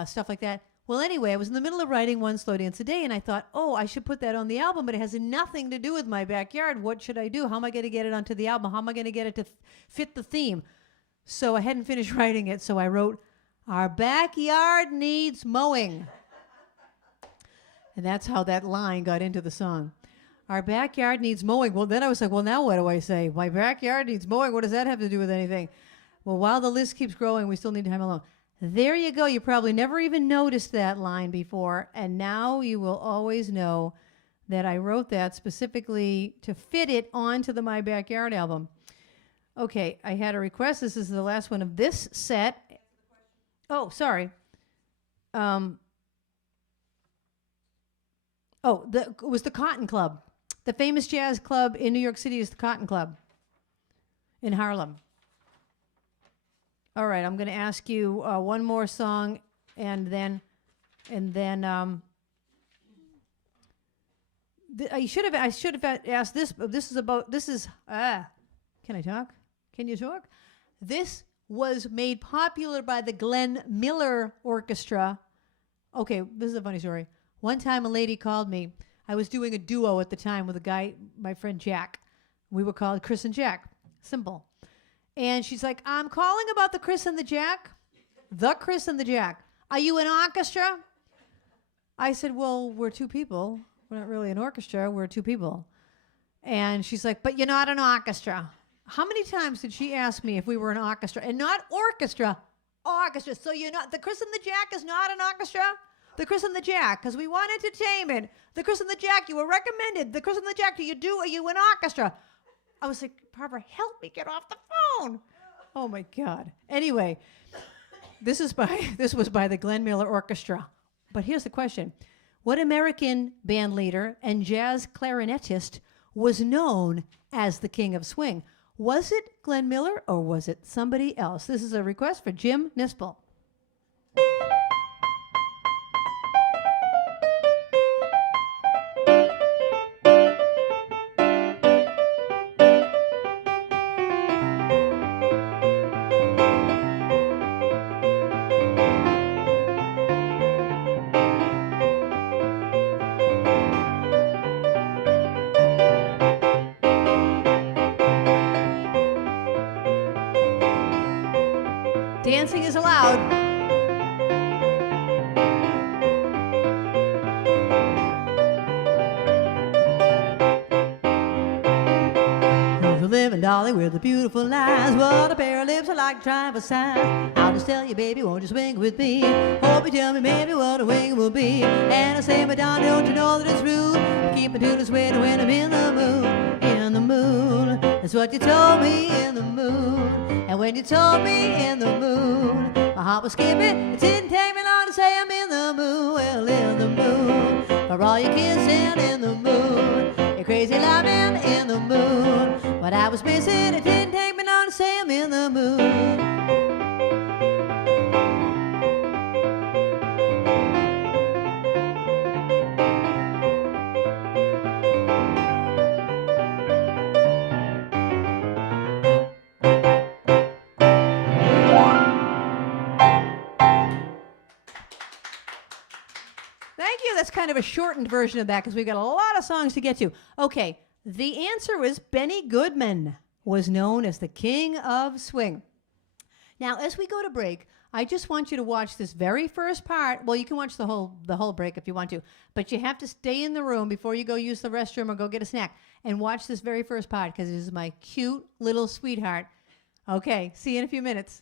stuff like that. Well, anyway, I was in the middle of writing One Slow Dance a Day, and I thought, oh, I should put that on the album, but it has nothing to do with my backyard. What should I do? How am I going to get it onto the album? How am I going to get it to fit the theme? So I hadn't finished writing it, so I wrote, Our Backyard Needs Mowing. And that's how that line got into the song. Our backyard needs mowing. Well, then I was like, well, now what do I say? My backyard needs mowing. What does that have to do with anything? Well, while the list keeps growing, we still need time alone. There you go. You probably never even noticed that line before, and now you will always know that I wrote that specifically to fit it onto the My Backyard album. Okay, I had a request. This is the last one of this set. Oh, sorry. It was the Cotton Club. The famous jazz club in New York City is the Cotton Club in Harlem. All right, I'm going to ask you one more song, and then I should have asked this. But can I talk? Can you talk? This was made popular by the Glenn Miller Orchestra. Okay, this is a funny story. One time a lady called me. I was doing a duo at the time with a guy, my friend Jack. We were called Chris and Jack. Simple. And she's like, I'm calling about the Chris and the Jack. The Chris and the Jack. Are you an orchestra? I said, well, we're two people. We're not really an orchestra. We're two people. And she's like, but you're not an orchestra. How many times did she ask me if we were an orchestra? And not orchestra, orchestra. So you're not, the Chris and the Jack is not an orchestra? The Chris and the Jack, because we want entertainment. The Chris and the Jack, you were recommended. The Chris and the Jack, are you an orchestra? I was like, Barbara, help me get off the phone. Oh my God. Anyway, this was by the Glenn Miller Orchestra. But here's the question. What American band leader and jazz clarinetist was known as the King of Swing? Was it Glenn Miller or was it somebody else? This is a request for Jim Nispel. Dancing is allowed. Who's a living dolly with the beautiful eyes? What a pair of lips I like to try for size. I'll just tell you, baby, won't you swing with me? Hope you tell me maybe what a wing will be. And I say, Madonna, don't you know that it's rude? Keep me to the sweat when I'm in the mood. In the mood. That's what you told me, in the mood. And when you told me in the mood, my heart was skipping. It didn't take me long to say I'm in the mood. Well, in the mood for all your kissing, in the mood. Your crazy loving, in the mood. What I was missing, it didn't take me long to say I'm in the mood. That's kind of a shortened version of that because we've got a lot of songs to get to. Okay, the answer was Benny Goodman was known as the King of Swing. Now, as we go to break, I just want you to watch this very first part. Well, you can watch the whole break if you want to, but you have to stay in the room before you go use the restroom or go get a snack and watch this very first part because it is my cute little sweetheart. Okay, see you in a few minutes.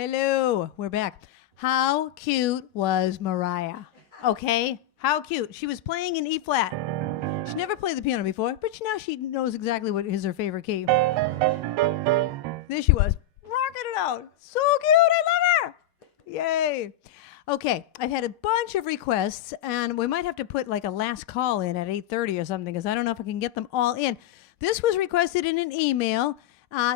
Hello, we're back. How cute was Mariah? Okay, how cute. She was playing in E flat. She never played the piano before, but now she knows exactly what is her favorite key. There she was, rocking it out. So cute, I love her. Yay. Okay, I've had a bunch of requests, and we might have to put like a last call in at 8:30 or something, because I don't know if I can get them all in. This was requested in an email.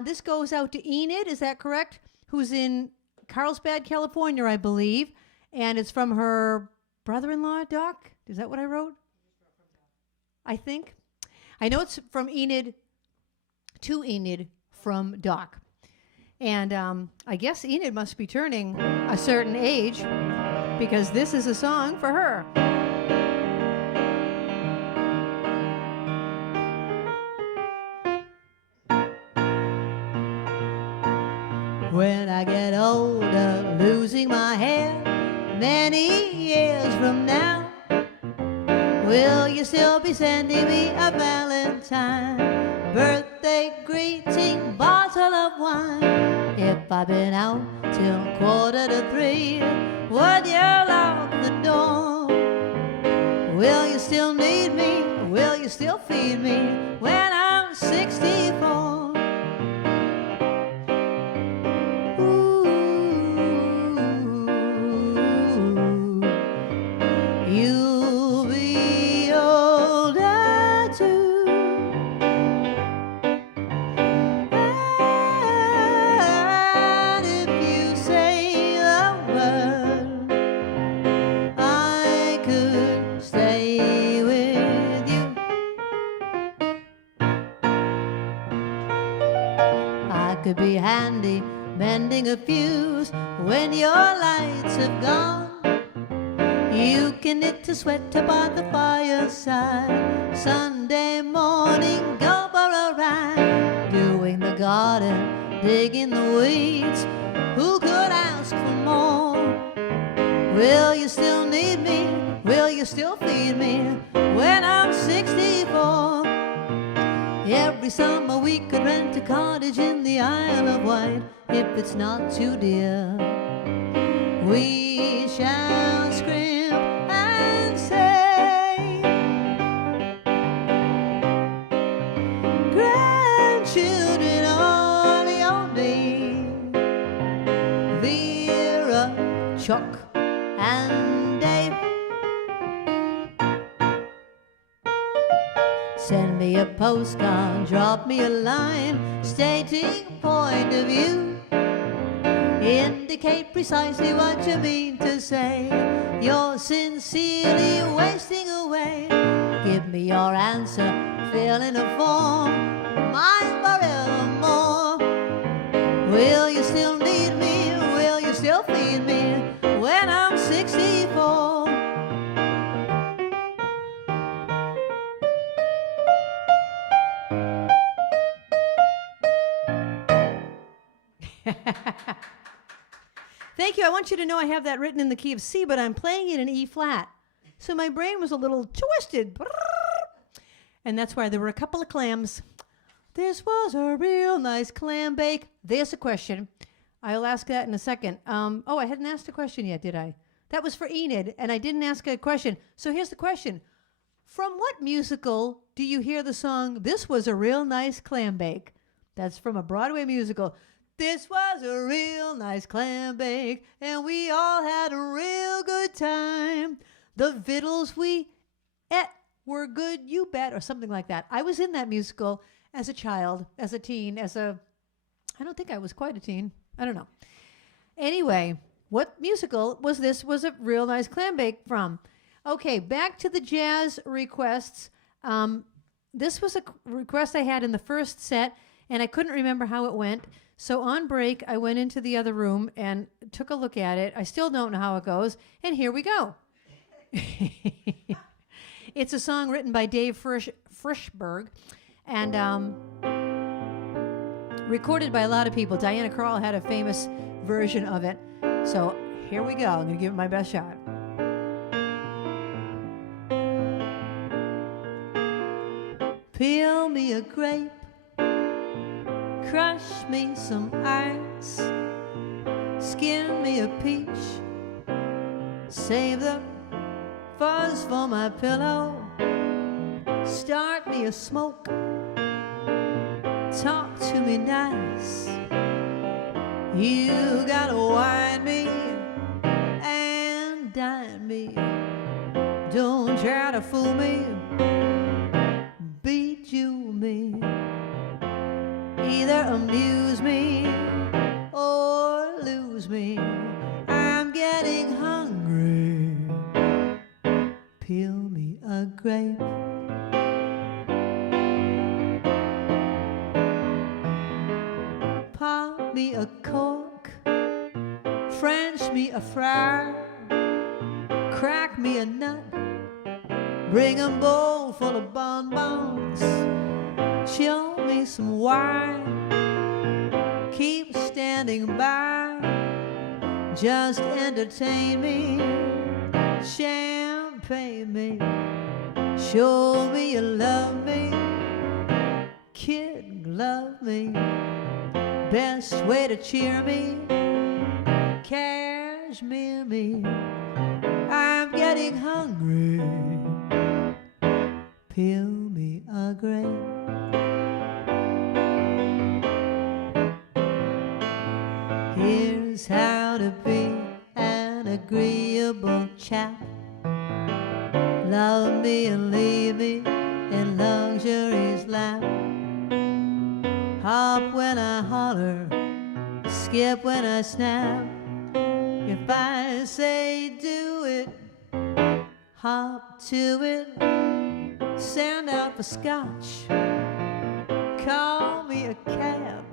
This goes out to Enid, is that correct? Who's in Carlsbad, California, I believe. And it's from her brother-in-law, Doc. Is that what I wrote? I think. I know it's from Enid to Enid from Doc. And I guess Enid must be turning a certain age, because this is a song for her. When I get older, losing my hair, many years from now, will you still be sending me a Valentine, birthday greeting, bottle of wine? If I've been out till 2:45, would you lock the door? Will you still need me? Will you still feed me when I'm 64? You'll be older too, and if you say the word, I could stay with you. I could be handy mending a fuse when your lights have gone. You can knit a sweater by the fireside. Sunday morning, go for a ride. Doing the garden, digging the weeds. Who could ask for more? Will you still need me? Will you still feed me when I'm 64? Every summer we could rent a cottage in the Isle of Wight, if it's not too dear. We shall scream and say, grandchildren on your knee, Vera, Chuck, and Dave. Send me a postcard, drop me a line, stating point of view. Indicate precisely what you mean to say. You're sincerely wasting away. Give me your answer, fill in a form, mine forevermore. Will you still need me? Will you still feed me when I'm 64? Thank you. I want you to know I have that written in the key of C, but I'm playing it in E flat. So my brain was a little twisted. And that's why there were a couple of clams. This was a real nice clam bake. There's a question. I'll ask that in a second. Oh, I hadn't asked a question yet, did I? That was for Enid, and I didn't ask a question. So here's the question. From what musical do you hear the song, This Was a Real Nice Clam Bake? That's from a Broadway musical. This was a real nice clam bake, and we all had a real good time. The victuals we ate were good, you bet, or something like that. I was in that musical as a child, as a teen, I don't think I was quite a teen. I don't know. Anyway, what musical was this was a real nice clam bake from? Okay, back to the jazz requests. This was a request I had in the first set, and I couldn't remember how it went. So on break, I went into the other room and took a look at it. I still don't know how it goes, and here we go. It's a song written by Dave Frischberg and recorded by a lot of people. Diana Krall had a famous version of it. So here we go. I'm going to give it my best shot. Peel me a grape, crush me some ice, skin me a peach, save the fuzz for my pillow, start me a smoke, talk to me nice. You gotta wine me and dine me, don't try to fool me, bejewel me, either amuse me or lose me. I'm getting hungry, peel me a grape, pop me a cork, French me a friar, crack me a nut, bring a bowl full of bonbons, chill me some wine, keep standing by, just entertain me, champagne me, show me you love me, kid love me, best way to cheer me, cashmere me, I'm getting hungry, peel me a grape. Here's how to be an agreeable chap, love me and leave me in luxury's lap, hop when I holler, skip when I snap, if I say do it, hop to it, send out for scotch, call me a cab,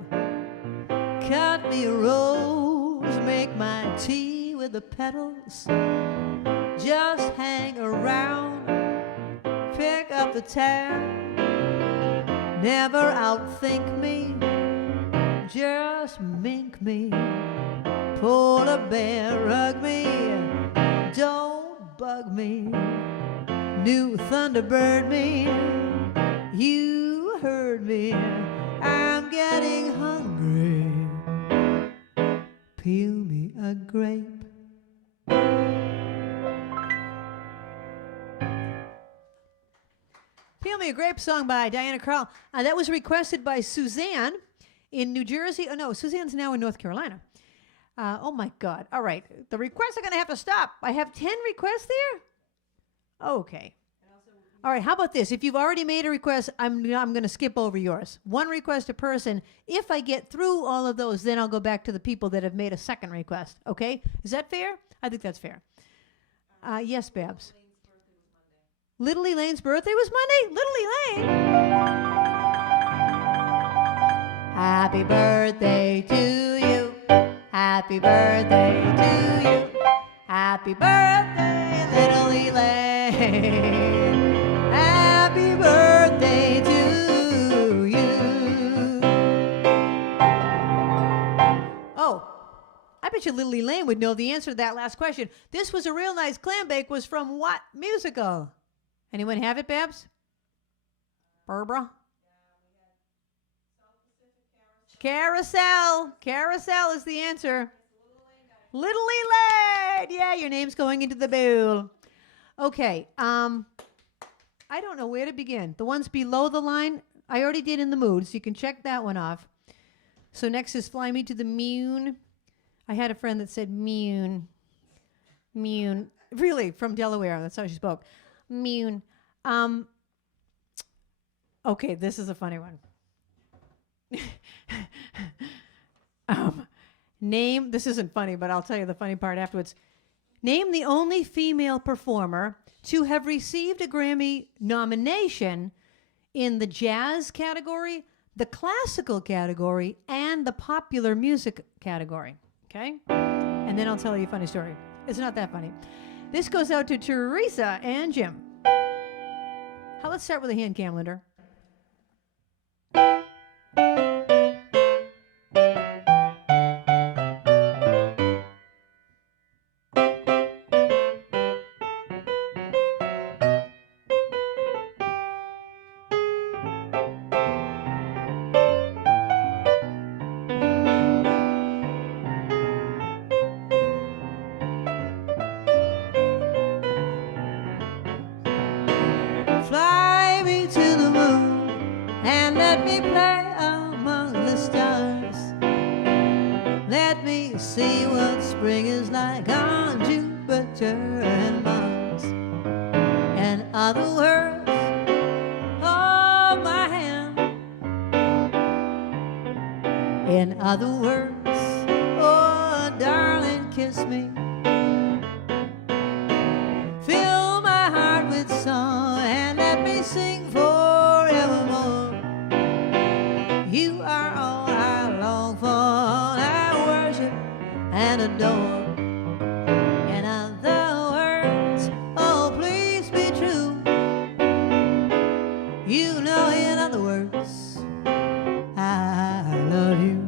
cut me a rose, make my tea with the petals, just hang around, pick up the tab, never outthink me, just mink me, polar bear rug me, don't bug me, new Thunderbird me, you heard me, I'm getting hungry, peel me a grape. Peel Me a Grape song by Diana Krall. That was requested by Suzanne in New Jersey. Oh, no, Suzanne's now in North Carolina. Oh, my God. All right. The requests are going to have to stop. I have 10 requests there? Okay. All right. How about this? If you've already made a request, I'm going to skip over yours. One request a person. If I get through all of those, then I'll go back to the people that have made a second request. Okay? Is that fair? I think that's fair. Yes, Babs. Little Elaine's birthday was Monday? Little Elaine. Happy birthday to you. Happy birthday to you. Happy birthday, little Elaine. Happy birthday to you. Oh, I bet you little Elaine would know the answer to that last question. This was a real nice clam bake was from what musical? Anyone have it, Babs? Barbara? Carousel. Carousel is the answer. Little Elaine. Yeah, your name's going into the bowl. Okay. I don't know where to begin. The ones below the line, I already did In the Mood, so you can check that one off. So next is Fly Me to the Moon. I had a friend that said Moon. Moon. Really, from Delaware. That's how she spoke. Moon. Okay, this is a funny one. Name, this isn't funny, but I'll tell you the funny part afterwards. Name the only female performer to have received a Grammy nomination in the jazz category, the classical category, and the popular music category. Okay? And then I'll tell you a funny story. It's not that funny. This goes out to Teresa and Jim. Let's start with a hand calendar. see what spring is like on Jupiter and Mars. In other words, hold my hand. In other words, oh darling, kiss me. Fill my heart with song and let me sing forevermore. You are all I long for, all I worship and adore. In other words, oh please be true. You know, in other words, I love you.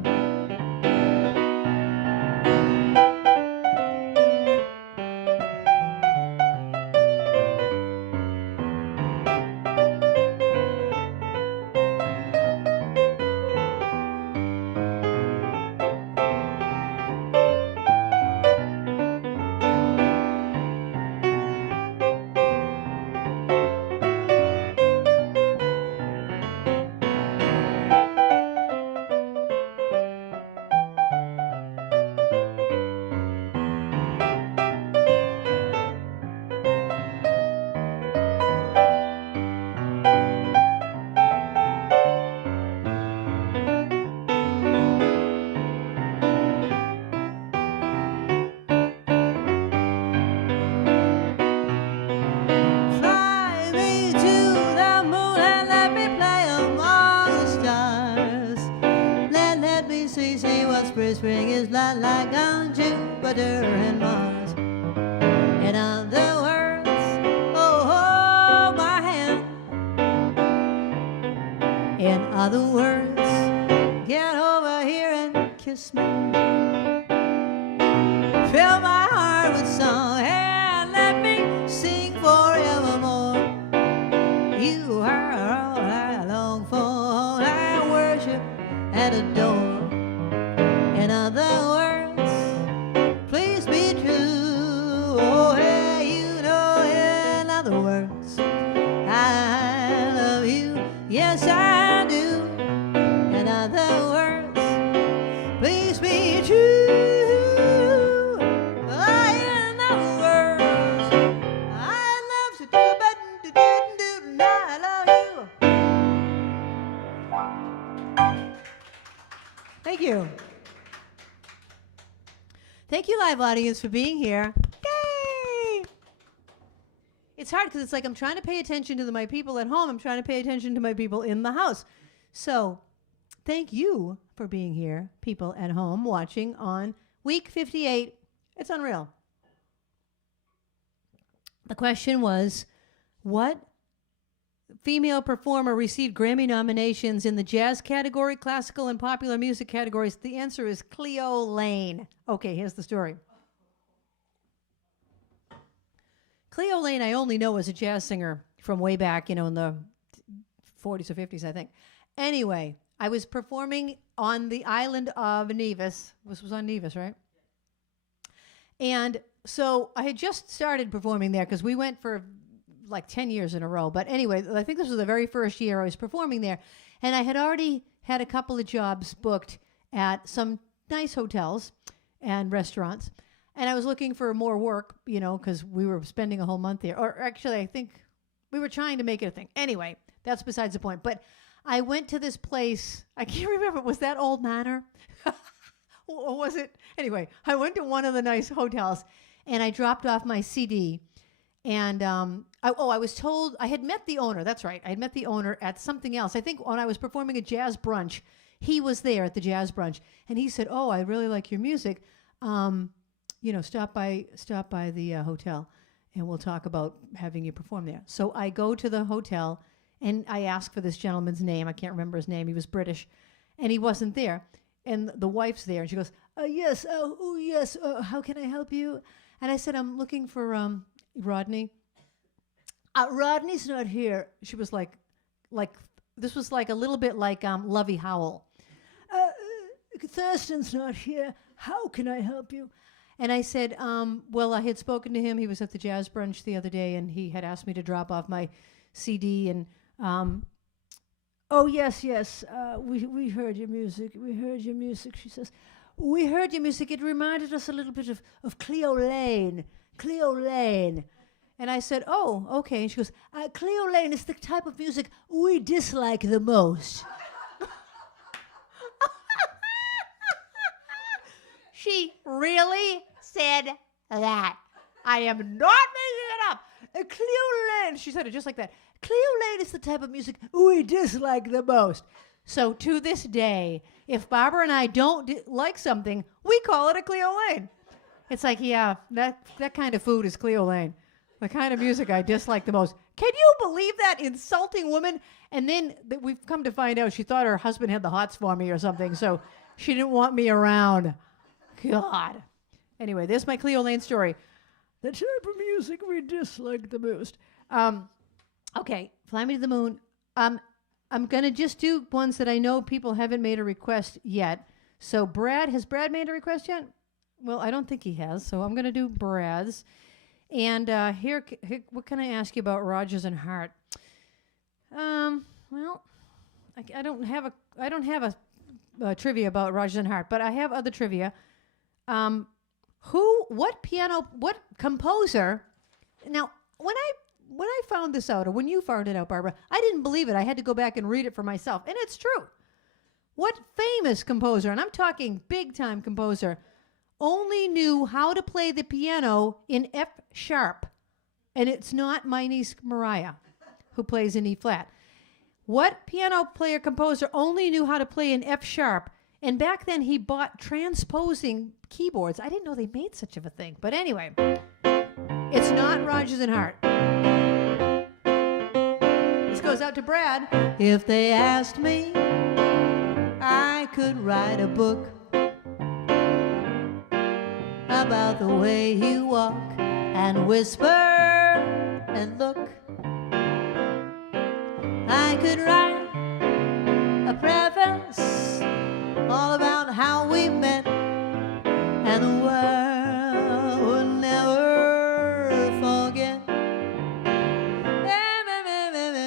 Spring is like on Jupiter and Mars. In other words, oh, hold my hand. In other words, get over here and kiss me. Fill my heart with song and let me sing forevermore. You are all I long for, all I worship and adore. In other words, please be true. Oh, hey, you know, in other words, I love you. Yes, I do. In other words, please be true. Oh, in other words, I love you, but I love you. Thank you. Thank you, live audience, for being here. Yay! It's hard because it's like I'm trying to pay attention to my people at home. I'm trying to pay attention to my people in the house. So thank you for being here, people at home, watching on week 58. It's unreal. The question was, what female performer received Grammy nominations in the jazz category, classical and popular music categories? The answer is Cleo Lane. Okay, here's the story. Cleo Lane, I only know as a jazz singer from way back, in the 40s or 50s, I think. Anyway, I was performing on the island of Nevis. This was on Nevis, right? And so I had just started performing there because we went for like 10 years in a row. But anyway, I think this was the very first year I was performing there. And I had already had a couple of jobs booked at some nice hotels and restaurants. And I was looking for more work, because we were spending a whole month there. Or actually, I think we were trying to make it a thing. Anyway, that's besides the point. But I went to this place. I can't remember. Was that Old Manor? Or was it? Anyway, I went to one of the nice hotels, and I dropped off my CD. And I was told I had met the owner. That's right. I had met the owner at something else. I think when I was performing a jazz brunch, he was there at the jazz brunch. And he said, "Oh, I really like your music. Stop by the hotel, and we'll talk about having you perform there." So I go to the hotel, and I ask for this gentleman's name. I can't remember his name. He was British, and he wasn't there. And the wife's there, and she goes, "Yes, yes. How can I help you?" And I said, "I'm looking for Rodney." "Rodney's not here." She was like this was like a little bit like Lovey Howell. "Thurston's not here. How can I help you?" And I said, well, I had spoken to him. He was at the jazz brunch the other day, and he had asked me to drop off my CD. And, "Oh, yes, we heard your music. We heard your music," she says. we heard your music. It reminded us a little bit of Cleo Lane. Cleo Lane. And I said, oh, okay. And she goes, Cleo Lane is the type of music we dislike the most. She really said that. I am not making it up. Cleo Lane, she said it just like that. Cleo Lane is the type of music we dislike the most. So to this day, if Barbara and I don't like something, we call it a Cleo Lane. It's like, yeah, that kind of food is Cleo Lane. The kind of music I dislike the most. Can you believe that insulting woman? And then we've come to find out she thought her husband had the hots for me or something, so she didn't want me around. God. Anyway, there's my Cleo Lane story. The type of music we dislike the most. Okay, Fly Me to the Moon. I'm going to just do ones that I know people haven't made a request yet. So has Brad made a request yet? Well, I don't think he has, so I'm going to do Brad's. And here, what can I ask you about Rodgers and Hart? Well, I don't have a trivia about Rodgers and Hart, but I have other trivia. What composer? Now, when I found this out, or when you found it out, Barbara, I didn't believe it. I had to go back and read it for myself, and it's true. What famous composer, and I'm talking big-time composer, only knew how to play the piano in F sharp, and it's not my niece Mariah, who plays in E flat. What piano player composer only knew how to play in F sharp? And back then he bought transposing keyboards. I didn't know they made such of a thing. But anyway, it's not Rodgers and Hart. This goes out to Brad. If they asked me, I could write a book about the way you walk and whisper and look. I could write a preface all about how we met, and the world would never forget.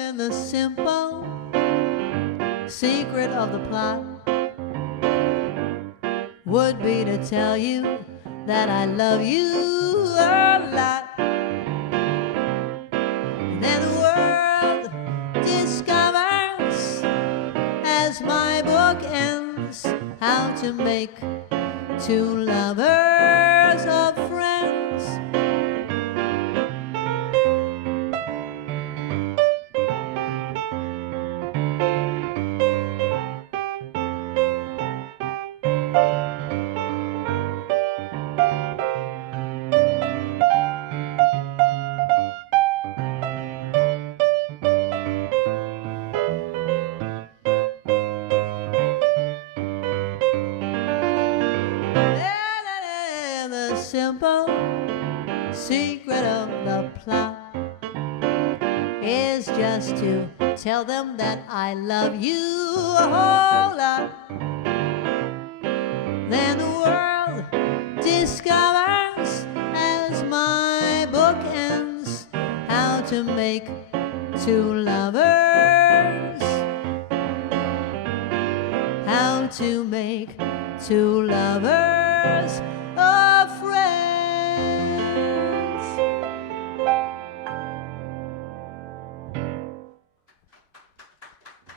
And the simple secret of the plot would be to tell you that I love you a lot. And then the world discovers, as my book ends, how to make two lovers of friends. Simple secret of the plot is just to tell them that I love you a whole lot. Then the world discovers, as my book ends, how to make two lovers, how to make two lovers of friends.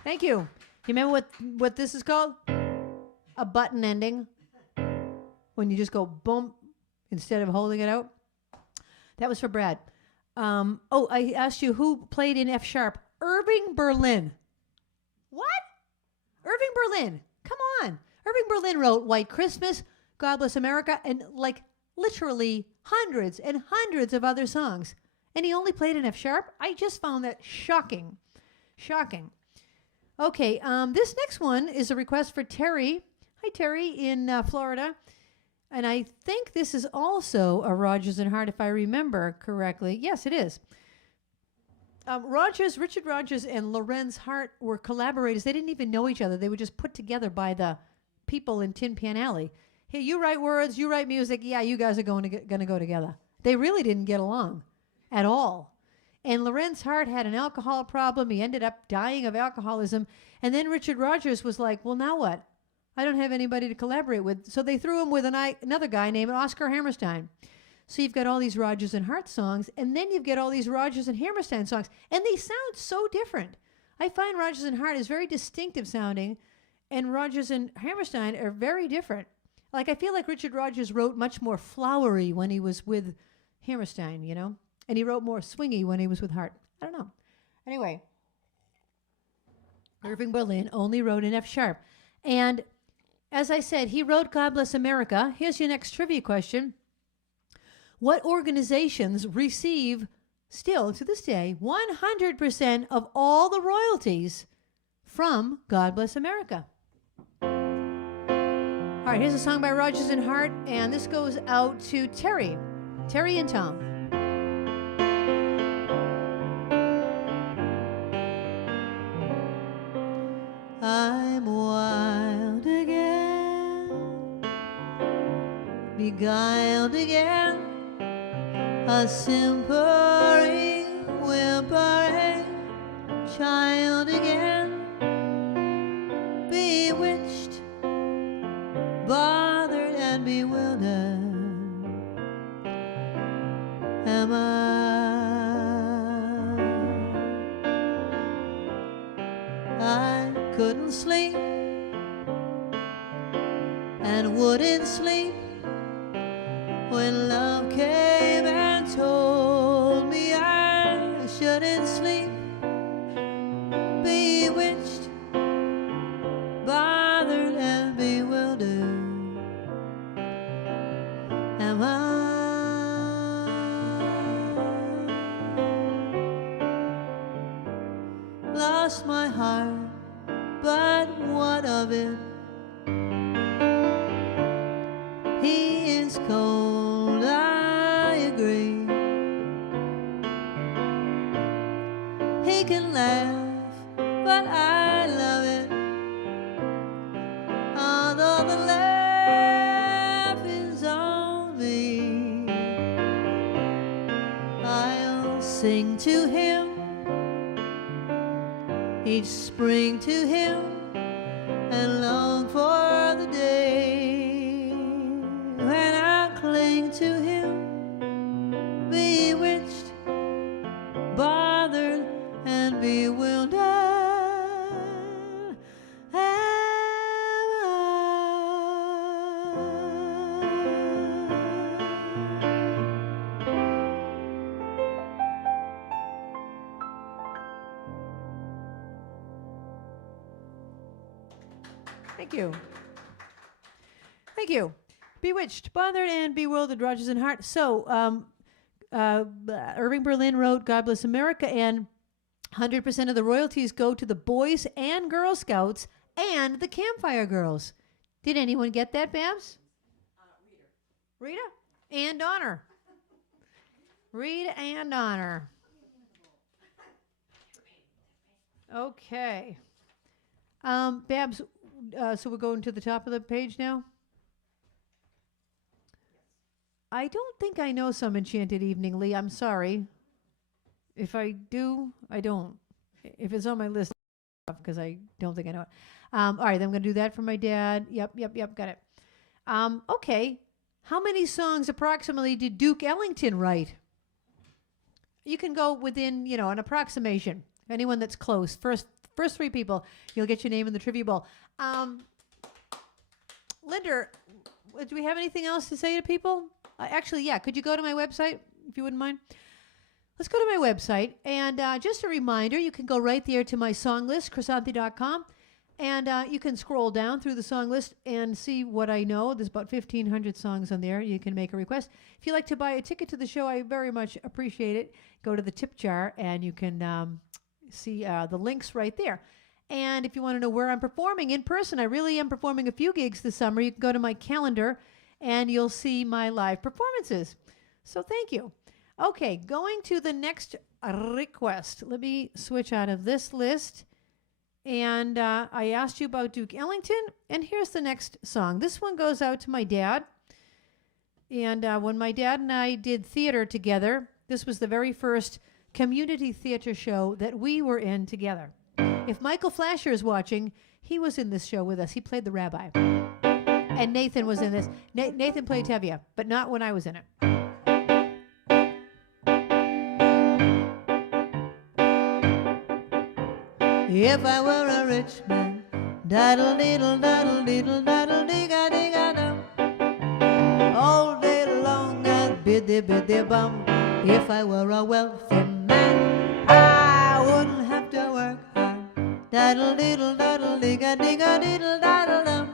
Thank you. You remember what this is called? A button ending. When you just go boom instead of holding it out. That was for Brad. I asked you who played in F sharp. Irving Berlin. What? Irving Berlin. Come on. Irving Berlin wrote White Christmas, God Bless America, and like literally hundreds and hundreds of other songs. And he only played in F sharp? I just found that shocking. Shocking. Okay, this next one is a request for Terry. Hi, Terry, in Florida. And I think this is also a Rodgers and Hart, if I remember correctly. Yes, it is. Richard Rodgers and Lorenz Hart were collaborators. They didn't even know each other. They were just put together by the people in Tin Pan Alley. Hey, you write words, you write music. Yeah, you guys are going to go together. They really didn't get along at all. And Lorenz Hart had an alcohol problem. He ended up dying of alcoholism. And then Richard Rodgers was like, well, now what? I don't have anybody to collaborate with. So they threw him with another guy named Oscar Hammerstein. So you've got all these Rodgers and Hart songs, and then you've got all these Rodgers and Hammerstein songs, and they sound so different. I find Rodgers and Hart is very distinctive sounding, and Rodgers and Hammerstein are very different. Like, I feel like Richard Rodgers wrote much more flowery when he was with Hammerstein, you know? And he wrote more swingy when he was with Hart. I don't know. Anyway, Irving Berlin only wrote in F sharp. And as I said, he wrote God Bless America. Here's your next trivia question. What organizations receive, still to this day, 100% of all the royalties from God Bless America? All right, here's a song by Rodgers and Hart, and this goes out to Terry and Tom. I'm wild again, beguiled again, a simpering, whimpering child again, bewitched, bothered and bewildered am I couldn't sleep and wouldn't sleep when love came and told me I shouldn't sleep, bewitched, bothered and bewildered am I. Lost my heart, but what of it? He is cold, I agree. He can laugh, but I love it. Although the laugh is on me, I'll sing to him each spring, to him, and long for the day when I cling to him, bewitched, bothered and bewildered am I. Thank you. Thank you. Bewitched, bothered, and bewildered, Rodgers and Hart. So, Irving Berlin wrote God Bless America, and 100% of the royalties go to the Boys and Girl Scouts and the Campfire Girls. Did anyone get that, Babs? Rita? And Donner. Rita and Donner. Okay. Babs, so we're going to the top of the page now? I don't think I know Some Enchanted Evening, Lee. I'm sorry. If I do, I don't. If it's on my list, because I don't think I know it. All right, I'm going to do that for my dad. Yep, got it. Okay. How many songs approximately did Duke Ellington write? You can go within, an approximation. Anyone that's close. First three people, you'll get your name in the trivia bowl. Linda, do we have anything else to say to people? Actually, yeah. Could you go to my website, if you wouldn't mind? Let's go to my website. And just a reminder, you can go right there to my song list, krisanthi.com. And you can scroll down through the song list and see what I know. There's about 1,500 songs on there. You can make a request. If you'd like to buy a ticket to the show, I very much appreciate it. Go to the tip jar, and you can see the links right there. And if you want to know where I'm performing in person, I really am performing a few gigs this summer. You can go to my calendar, and you'll see my live performances. So thank you. Okay, going to the next request. Let me switch out of this list. And I asked you about Duke Ellington, and here's the next song. This one goes out to my dad. And when my dad and I did theater together, this was the very first community theater show that we were in together. If Michael Flasher is watching, he was in this show with us. He played the rabbi. And Nathan was in this. Nathan played Tevye, but not when I was in it. If I were a rich man, daddle diddle daddle diddle daddle digga digga dum, all day long I'd biddy biddy bum. If I were a wealthy man, I wouldn't have to work hard. Daddle diddle daddle digga digga diddle daddle dum.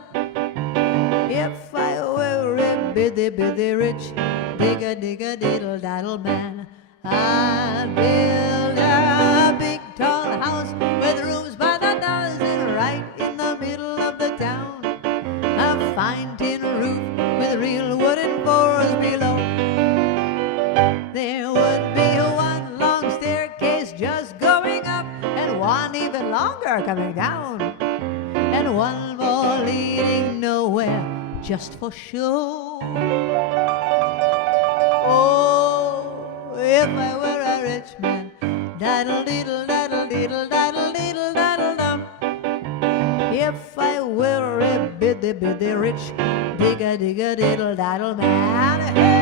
If I were a biddy biddy rich digga digga diddle daddle man, I'd build a big tall house with rooms by the dozen right in the middle of the town. A fine tin roof with real wooden floors below. There would be one long staircase just going up and one even longer coming down, and one more leading nowhere just for show. Oh, if I were a rich man, daddle diddle daddle diddle daddle diddle daddle dum. If I were a biddy biddy rich digga digga diddle daddle man, hey!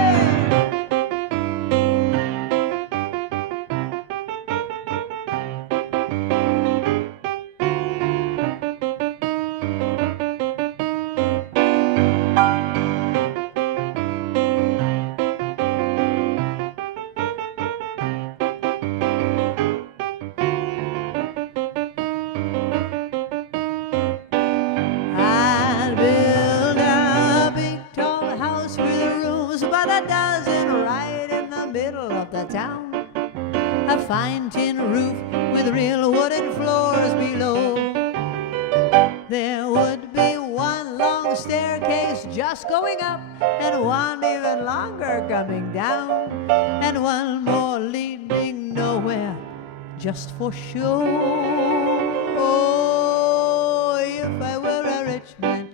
Fine tin roof with real wooden floors below. There would be one long staircase just going up and one even longer coming down, and one more leading nowhere just for show. Oh, if I were a rich man,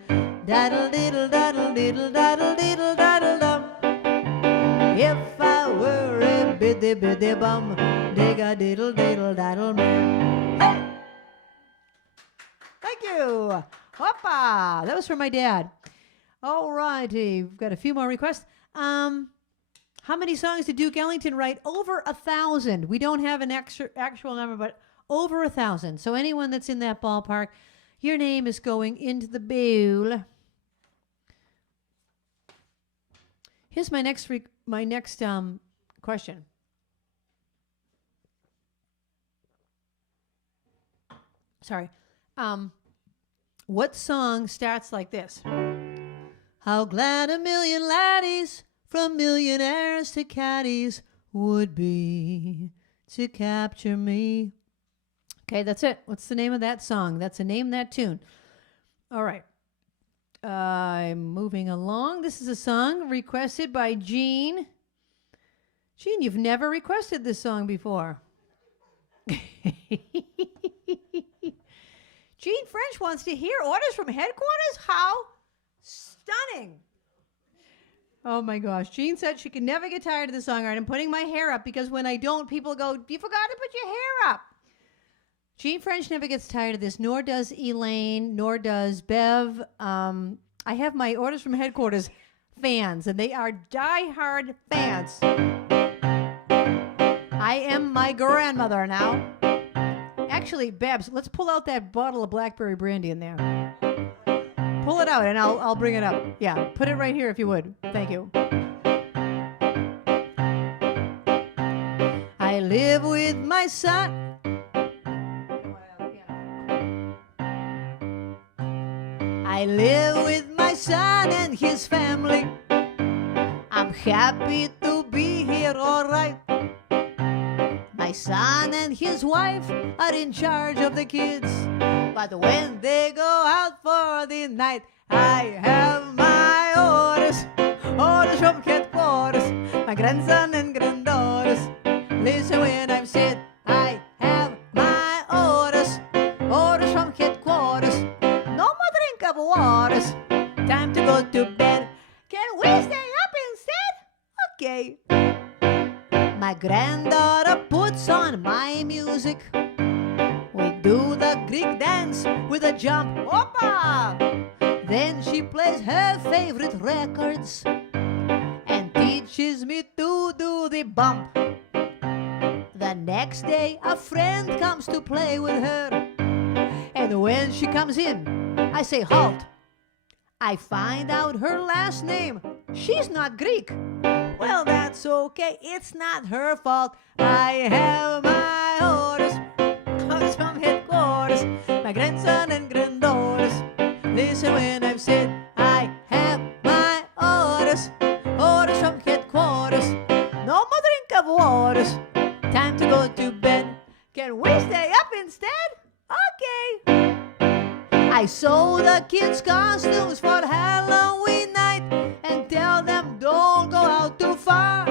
daddle diddle daddle diddle daddle diddle daddle dum. If I were a biddy biddy bum, digga diddle diddle daddle man. Hey! Thank you. Hoppa! That was from my dad. All righty, we've got a few more requests. How many songs did Duke Ellington write? Over 1,000. We don't have an actual number, but over 1,000. So anyone that's in that ballpark, your name is going into the bowl. Here's my next question. Sorry. What song starts like this? How glad a million laddies, from millionaires to caddies, would be to capture me. Okay, that's it. What's the name of that song? That's a name, that tune. All right. I'm moving along. This is a song requested by Jean. Jean, you've never requested this song before. Jean French wants to hear Orders from Headquarters? How stunning. Oh my gosh. Jean said she can never get tired of the song. All right, I'm putting my hair up because when I don't, people go, you forgot to put your hair up. Jean French never gets tired of this, nor does Elaine, nor does Bev. I have my Orders from Headquarters fans, and they are diehard fans. I am my grandmother now. Actually, Babs, let's pull out that bottle of blackberry brandy in there. Pull it out, and I'll bring it up. Yeah, put it right here if you would. Thank you. I live with my son. I live with my son and his family. I'm happy to be here, all right. My son and his wife are in charge of the kids, but when they go out for the night, I have my orders from headquarters, my grandson and granddaughters. Listen when I'm said, I have my orders from headquarters. No more drink of waters, time to go to bed. Can we stay up instead? Okay. My granddaughter puts on my music. We do the Greek dance with a jump. Opa! Then she plays her favorite records and teaches me to do the bump. The next day, a friend comes to play with her. And when she comes in, I say, halt. I find out her last name. She's not Greek. Well, that's okay. It's not her fault. I have my orders from headquarters, my grandson and granddaughters. Listen when I've said I have my orders from headquarters. No more drink of waters. Time to go to bed. Can we stay up instead? Okay. I sew the kids' costumes for Halloween night and tell them don't go out too far.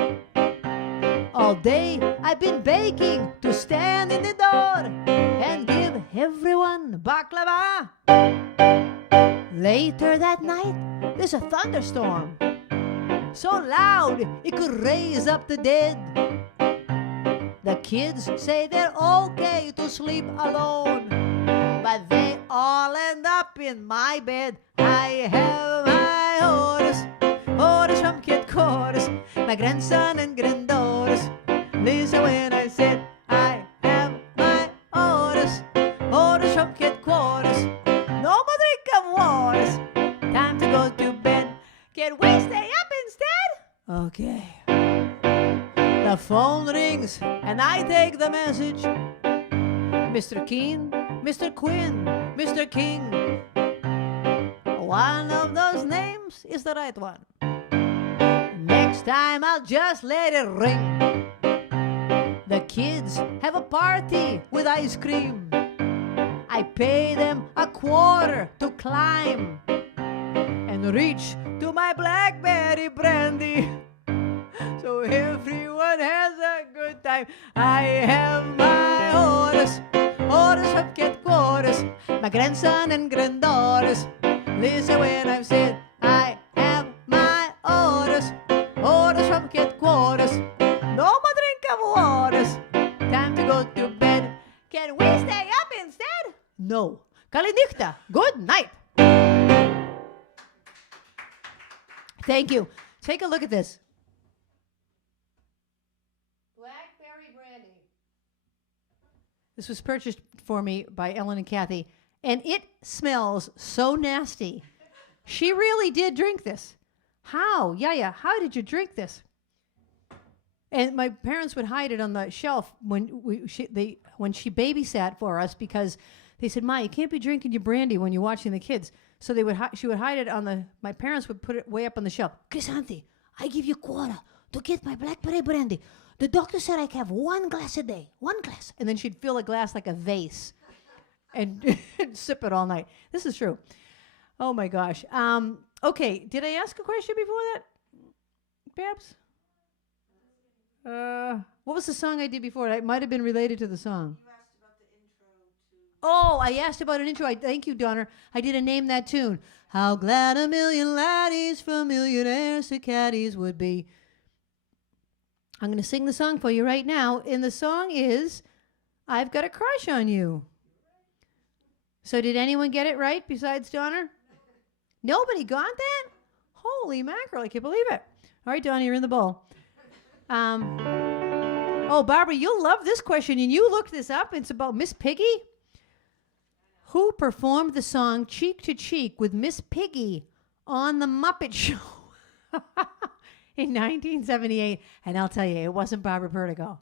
All day I've been baking to stand in the door and give everyone baklava. Later that night, there's a thunderstorm, so loud it could raise up the dead. The kids say they're okay to sleep alone, but they all end up in my bed. I have my orders from headquarters, my grandson and granddaughters. Listen when I said I have my orders from headquarters. No more drink of waters. Time to go to bed. Can we stay up instead? Okay. The phone rings and I take the message. Mr. Keen, Mr. Quinn, Mr. King. One of those names is the right one. Next time I'll just let it ring. The kids have a party with ice cream. I pay them $25 to climb and reach to my blackberry brandy, so everyone has a good time. I have my orders from headquarters, my grandson and granddaughters. Listen when I've said I have my orders from headquarters. No more drink of waters. Time to go to bed. Can we stay up instead? No. Kalinichta, good night. Thank you. Take a look at this. Blackberry brandy. This was purchased for me by Ellen and Kathy, and it smells so nasty. She really did drink this. How? Yeah. How did you drink this? And my parents would hide it on the shelf when she babysat for us, because they said, "Ma, you can't be drinking your brandy when you're watching the kids." So she would hide it my parents would put it way up on the shelf. Krisanthi, I give you $25 to get my blackberry brandy. The doctor said I can have 1 glass a day, 1 glass. And then she'd fill a glass like a vase and sip it all night. This is true. Oh my gosh. Okay, did I ask a question before that, Babs? What was the song I did before? It might have been related to the song. You asked about the intro to... Oh, I asked about an intro. Thank you, Donner. I didn't name that tune. How glad a million laddies from millionaires to caddies would be. I'm going to sing the song for you right now. And the song is I've Got a Crush on You. So did anyone get it right besides Donner? Nobody got that? Holy mackerel, I can't believe it. All right, Donner, you're in the bowl. Oh, Barbara, you'll love this question, and you looked this up. It's about Miss Piggy. Who performed the song Cheek to Cheek with Miss Piggy on The Muppet Show in 1978? And I'll tell you, it wasn't Barbara Perdigo.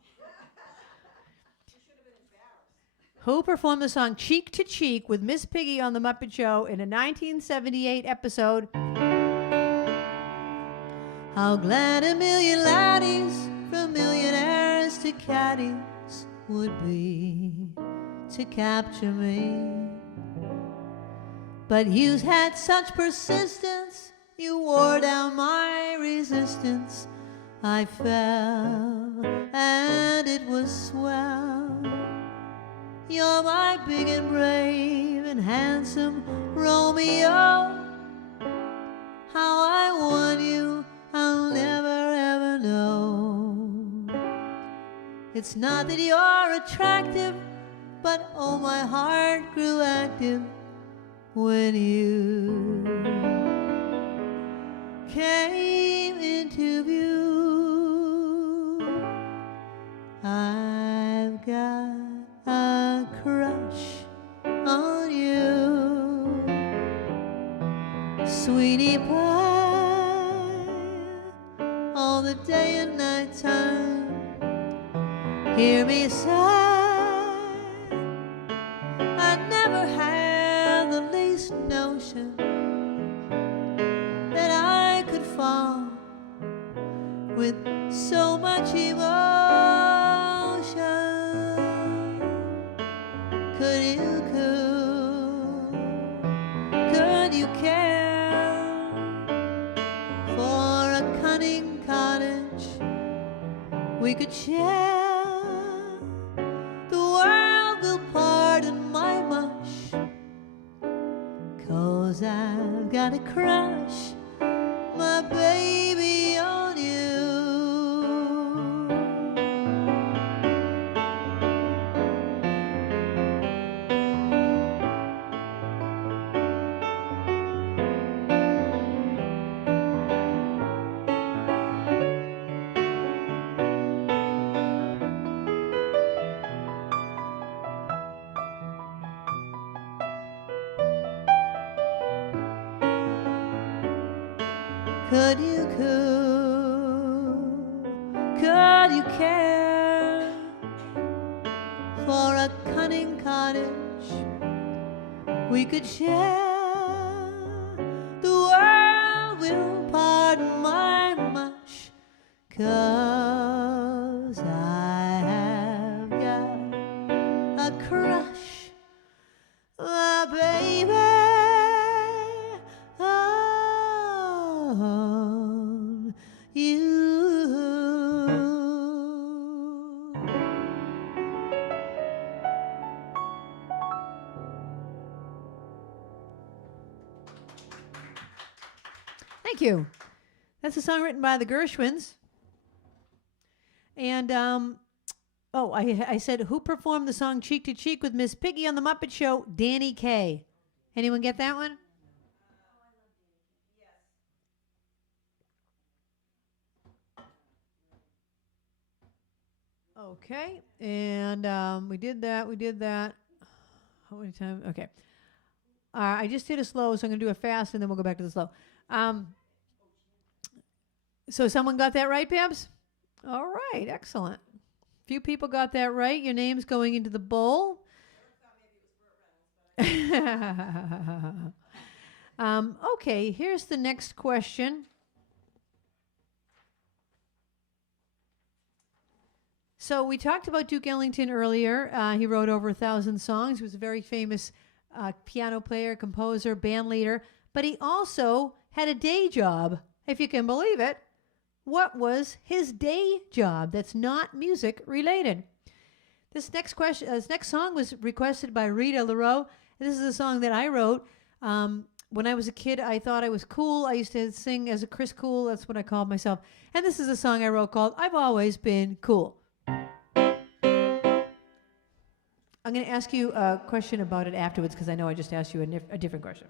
Who performed the song Cheek to Cheek with Miss Piggy on The Muppet Show in a 1978 episode? How glad a million laddies from millionaires to caddies would be to capture me. But you had such persistence, you wore down my resistance. I fell, and it was swell. You're my big and brave and handsome Romeo. How I won you, I'll never ever know. It's not that you're attractive but oh, my heart grew active when you came into view. I've got a crush on you, sweetie pie, all the day and night time. Hear me sigh, I never had the least notion that I could fall with so much emotion. Could you care for a cunning cottage we could share? The world will pardon my mush, 'cause I've got a crush, my baby, on you. Could you care for a cunning cottage we could share? The world will pardon my mush, 'cause I have got a crush, my baby, on you. Thank you. That's a song written by the Gershwins. And, I said, who performed the song Cheek to Cheek with Miss Piggy on The Muppet Show? Danny Kaye. Anyone get that one? Okay, and we did that. How many times? Okay. I just did a slow, so I'm going to do a fast, and then we'll go back to the slow. So someone got that right, Babs? All right, excellent. Few people got that right. Your name's going into the bowl. Okay, here's the next question. So we talked about Duke Ellington earlier. He wrote over 1,000 songs. He was a very famous piano player, composer, band leader. But he also had a day job, if you can believe it. What was his day job that's not music related? This next song was requested by Rita LaRoe. This is a song that I wrote. When I was a kid, I thought I was cool. I used to sing as a Chris Cool. That's what I called myself. And this is a song I wrote called I've Always Been Cool. I'm going to ask you a question about it afterwards because I know I just asked you a different question.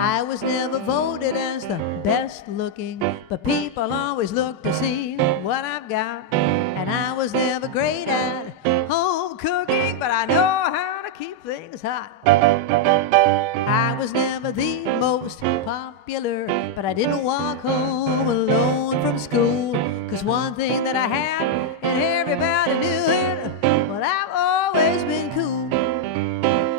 I was never voted as the best looking, but people always look to see what I've got. And I was never great at home cooking, but I know how to keep things hot. I was never the most popular, but I didn't walk home alone from school. 'Cause one thing that I had, and everybody knew it, well, I've always been cool.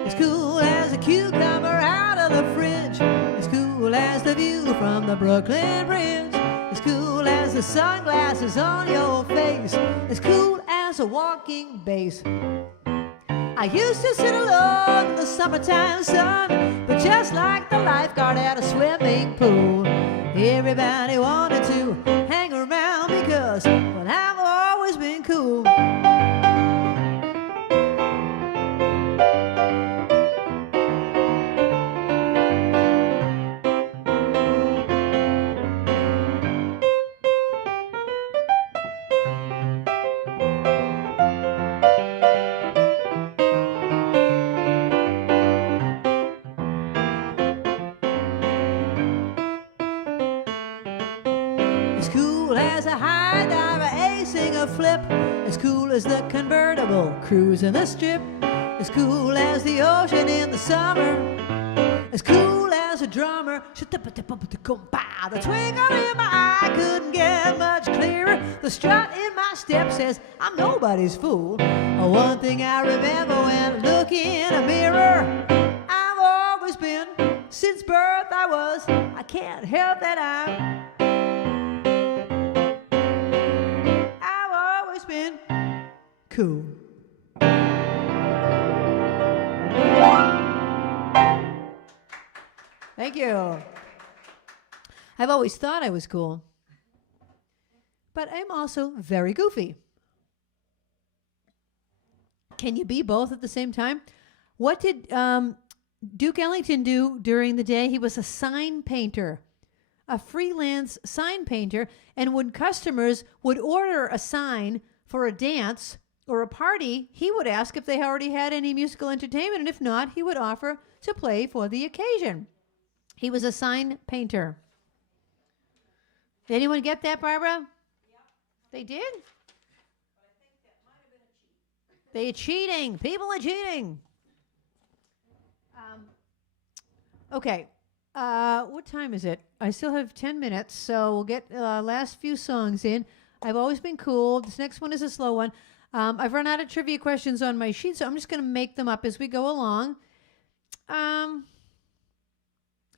As cool as a cucumber out of the fridge, as cool as the view from the Brooklyn Bridge, as cool as the sunglasses on your face, as cool as a walking bass. I used to sit alone in the summertime sun, but just like the lifeguard at a swimming pool, everybody wanted to hang around because, well, I've always been cool. as cool as a high diver acing a flip, as cool as the convertible cruising the strip, as cool as the ocean in the summer, as cool as a drummer. The twinkle in my eye couldn't get much clearer. The strut in my step says I'm nobody's fool. One thing I remember when looking in a mirror, I've always been, since birth I can't help that I've always been cool. Thank you. I've always thought I was cool, but I'm also very goofy. Can you be both at the same time? What did Duke Ellington do during the day? He was a sign painter, a freelance sign painter, and when customers would order a sign for a dance or a party, he would ask if they already had any musical entertainment, and if not, he would offer to play for the occasion. He was a sign painter. Did anyone get that, Barbara? Yeah. They did? But I think that might have been a cheat. They're cheating. People are cheating. Okay. What time is it? I still have 10 minutes, so we'll get last few songs in. I've always been cool. This next one is a slow one. I've run out of trivia questions on my sheet, so I'm just going to make them up as we go along.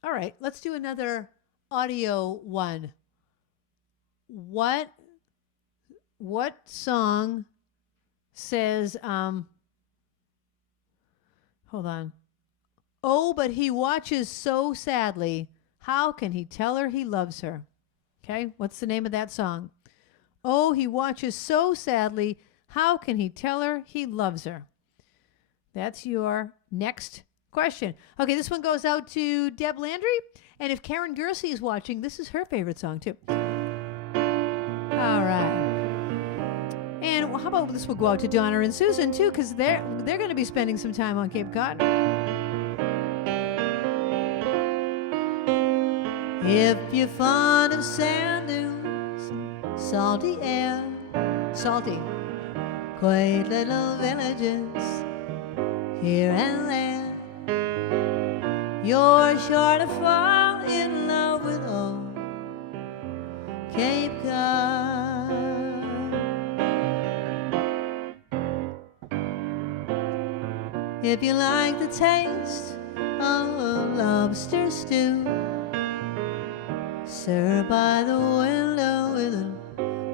All right, let's do another audio one. What song says, hold on. Oh, but he watches so sadly. How can he tell her he loves her? Okay, what's the name of that song? Oh, he watches so sadly. How can he tell her he loves her? That's your next question. Okay, this one goes out to Deb Landry. And if Karen Gersey is watching, this is her favorite song, too. All right. And how about this will go out to Donna and Susan, too, because they're going to be spending some time on Cape Cod. If you're fond of sand dunes, salty air, salty, quaint little villages here and there, you're sure to fall in love with old Cape Cod. If you like the taste of lobster stew, served by the window with an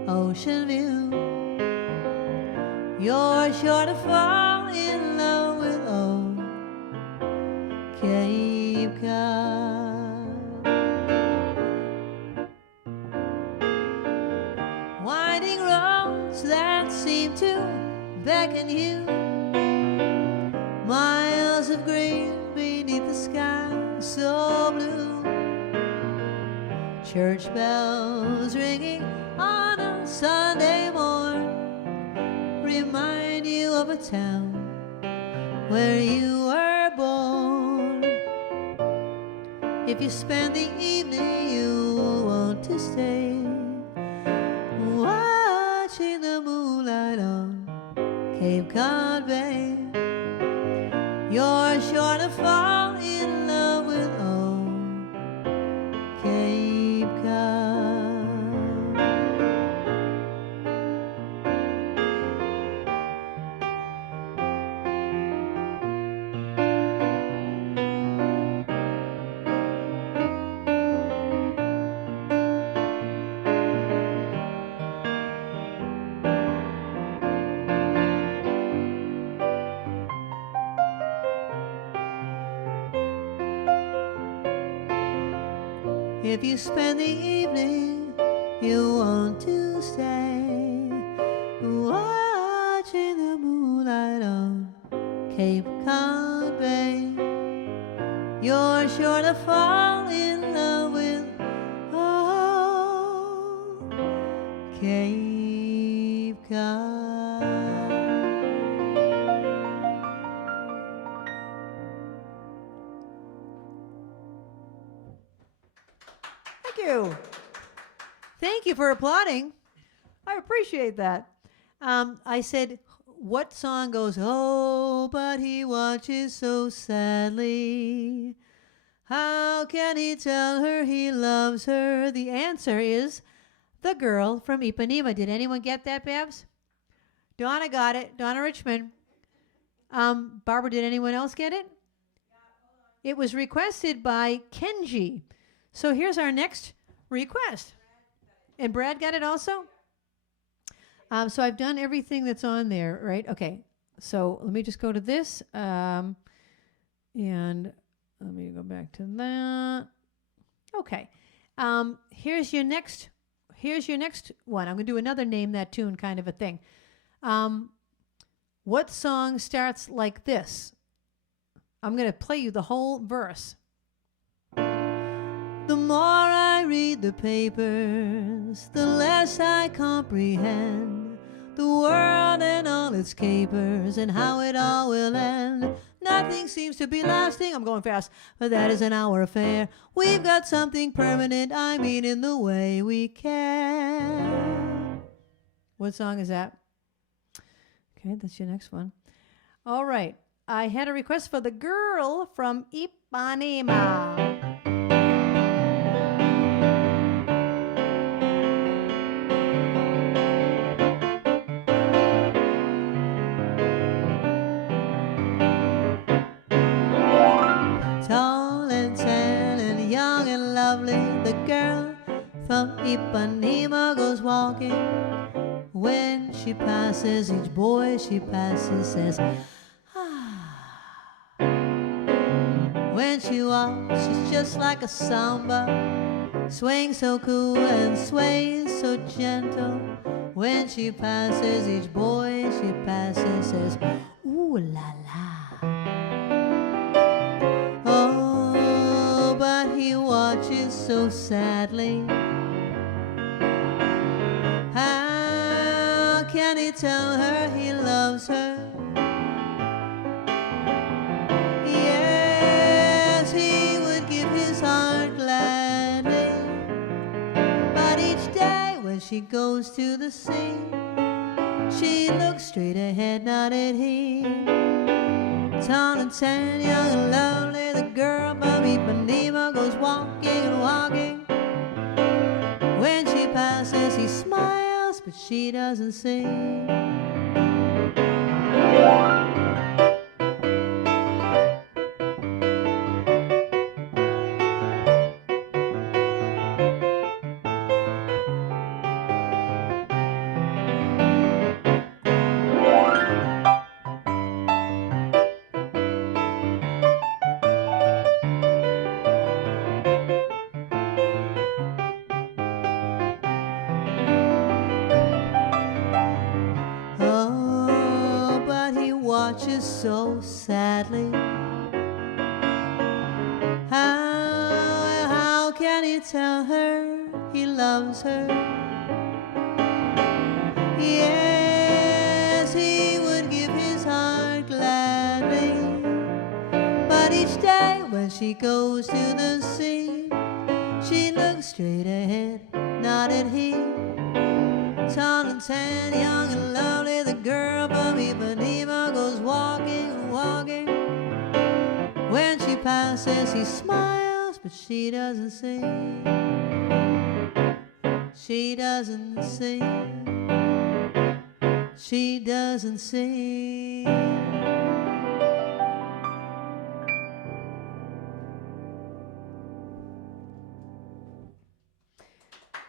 ocean view, you're sure to fall in love with old Cape Cod. Winding roads that seem to beckon you, miles of green beneath the sky so blue, church bells ringing on a Sunday morn remind you of a town where you were born. If you spend the evening you want to stay watching the moonlight on Cape Cod Bay, you're sure to fall in love with old Cape Cod. If you spend the evening you want to stay watching the moonlight on Cape Cod Bay, you're sure to fall in love with old Cape Cod. Thank you. Thank you for applauding. I appreciate that. I said, what song goes, oh, but he watches so sadly. How can he tell her he loves her? The answer is The Girl from Ipanema. Did anyone get that, Babs? Donna got it. Donna Richmond. Barbara, did anyone else get it? It was requested by Kenji. So here's our next request. And Brad got it also? So I've done everything that's on there, right? Okay. So let me just go to this. And let me go back to that. Okay. Here's your next one. I'm going to do another name that tune kind of a thing. What song starts like this? I'm going to play you the whole verse. The more I read the papers, the less I comprehend the world and all its capers and how it all will end. Nothing seems to be lasting. I'm going fast, but that isn't our affair. We've got something permanent, I mean in the way we care. What song is that? Okay, that's your next one. All right. I had a request for The Girl from Ipanema. Tall and tan and young and lovely, the girl from Ipanema goes walking. When she passes, each boy she passes says, ah. When she walks, she's just like a samba, swings so cool and sways so gentle. When she passes, each boy she passes says, ooh la la. Oh, but he watches so sadly. How can he tell her he loves her? Yes, he would give his heart gladly. But each day when she goes to the sea, she looks straight ahead, not at him. Tall and tan, young and lovely, the girl from Ipanema goes walking and walking. When she passes, he smiles, but she doesn't see. So sadly, how can he tell her he loves her? Yes, he would give his heart gladly. But each day when she goes to the sea, she looks straight ahead, not at him. Tall and tan, young and lovely, the girl from Ipanema goes walking and walking. When she passes, he smiles, but she doesn't see. She doesn't see. She doesn't see.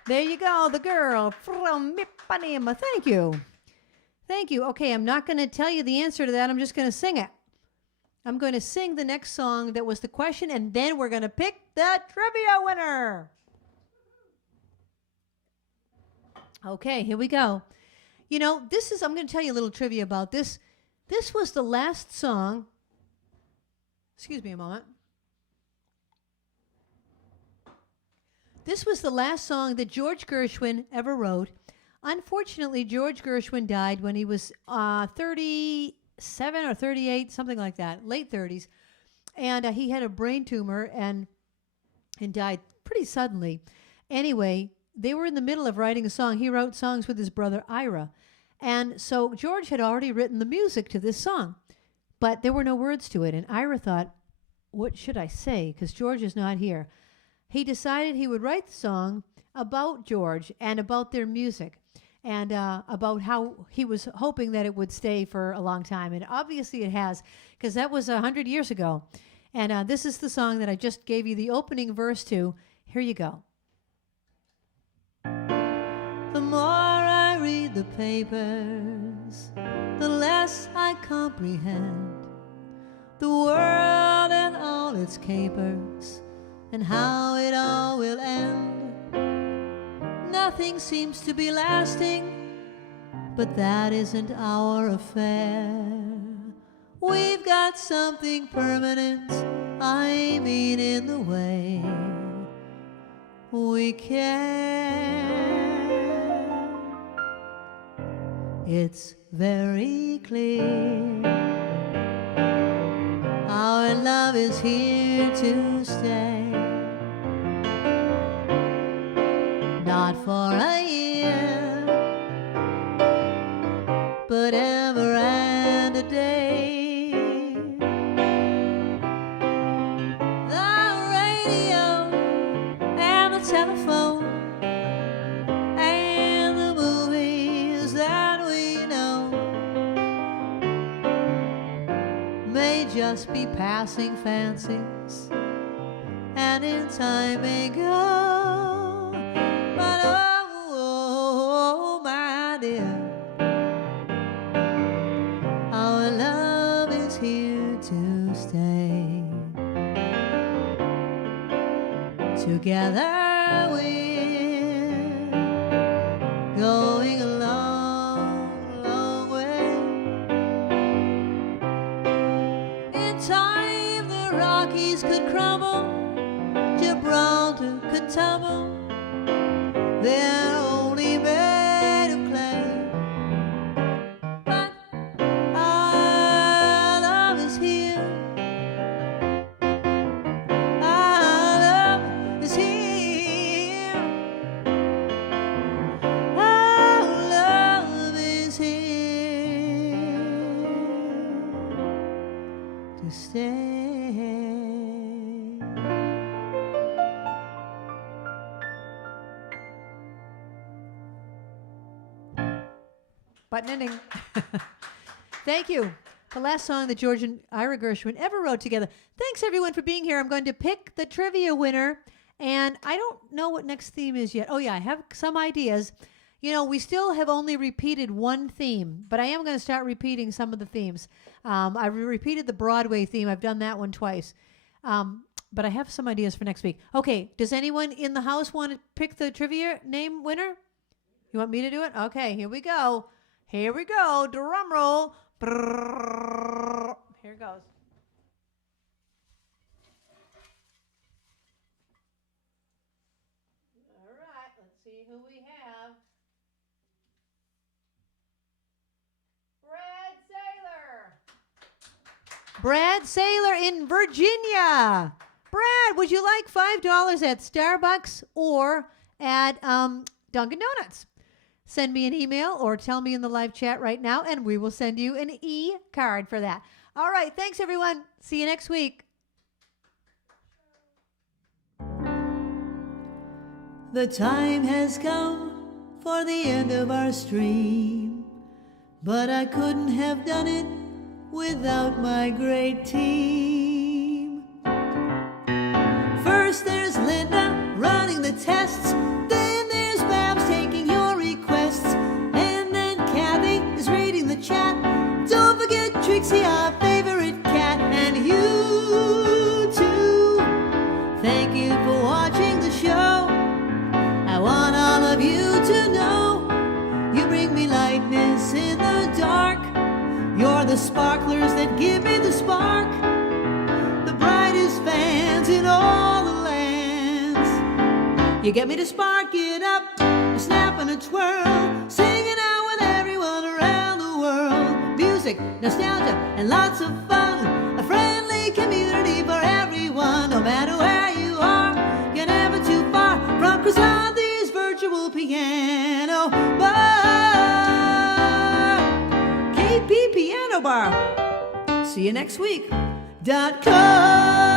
There you go, The Girl from Ipanema. Thank you. Thank you. Okay, I'm not going to tell you the answer to that. I'm just going to sing it. I'm going to sing the next song that was the question, and then we're going to pick the trivia winner. Okay, here we go. You know, I'm going to tell you a little trivia about this. This was the last song. Excuse me a moment. This was the last song that George Gershwin ever wrote. Unfortunately, George Gershwin died when he was 37 or 38, something like that, late 30s. And he had a brain tumor and died pretty suddenly. Anyway, they were in the middle of writing a song. He wrote songs with his brother Ira. And so George had already written the music to this song, but there were no words to it. And Ira thought, what should I say? Because George is not here. He decided he would write the song about George and about their music and about how he was hoping that it would stay for a long time. And obviously it has, because that was 100 years ago. And this is the song that I just gave you the opening verse to. Here you go. The more I read the papers, the less I comprehend the world and all its capers and how it all will end. Nothing seems to be lasting, but that isn't our affair. We've got something permanent, I mean in the way we care. It's very clear our love is here to stay. Not for a year, but ever and a day. The radio and the telephone and the movies that we know may just be passing fancies, and in time may go. But oh, my dear, our love is here to stay. Together we're going a long, long way. In time the Rockies could crumble, Gibraltar could tumble. They're only made of clay, but our love is here. Our love is here. Our love is here to stay. Button ending. Thank you. The last song that George and Ira Gershwin ever wrote together. Thanks, everyone, for being here. I'm going to pick the trivia winner, and I don't know what next theme is yet. Oh, yeah, I have some ideas. You know, we still have only repeated one theme, but I am going to start repeating some of the themes. I've repeated the Broadway theme. I've done that one twice. But I have some ideas for next week. Okay, does anyone in the house want to pick the trivia name winner? You want me to do it? Okay, here we go. Here we go. Drum roll. Brrr. Here it goes. All right, let's see who we have. Brad Saylor in Virginia. Brad, would you like $5 at Starbucks or at Dunkin' Donuts? Send me an email or tell me in the live chat right now, and we will send you an e-card for that. All right, thanks, everyone. See you next week. The time has come for the end of our stream, but I couldn't have done it without my great team. First there's Linda running the tests, then there's Babs taking your requests, and then Kathy is reading the chat. Don't forget Trixie, our favorite cat, and you too. Thank you for watching the show. I want all of you to know you bring me lightness in the dark. You're the sparklers that give me the spark, the brightest fans in all the lands. You get me to spark it up, a snap and a twirl, singing out with everyone around the world. Music, nostalgia, and lots of fun, a friendly community for everyone. No matter where you are, you're never too far from Krisanthi virtual See you next week. .com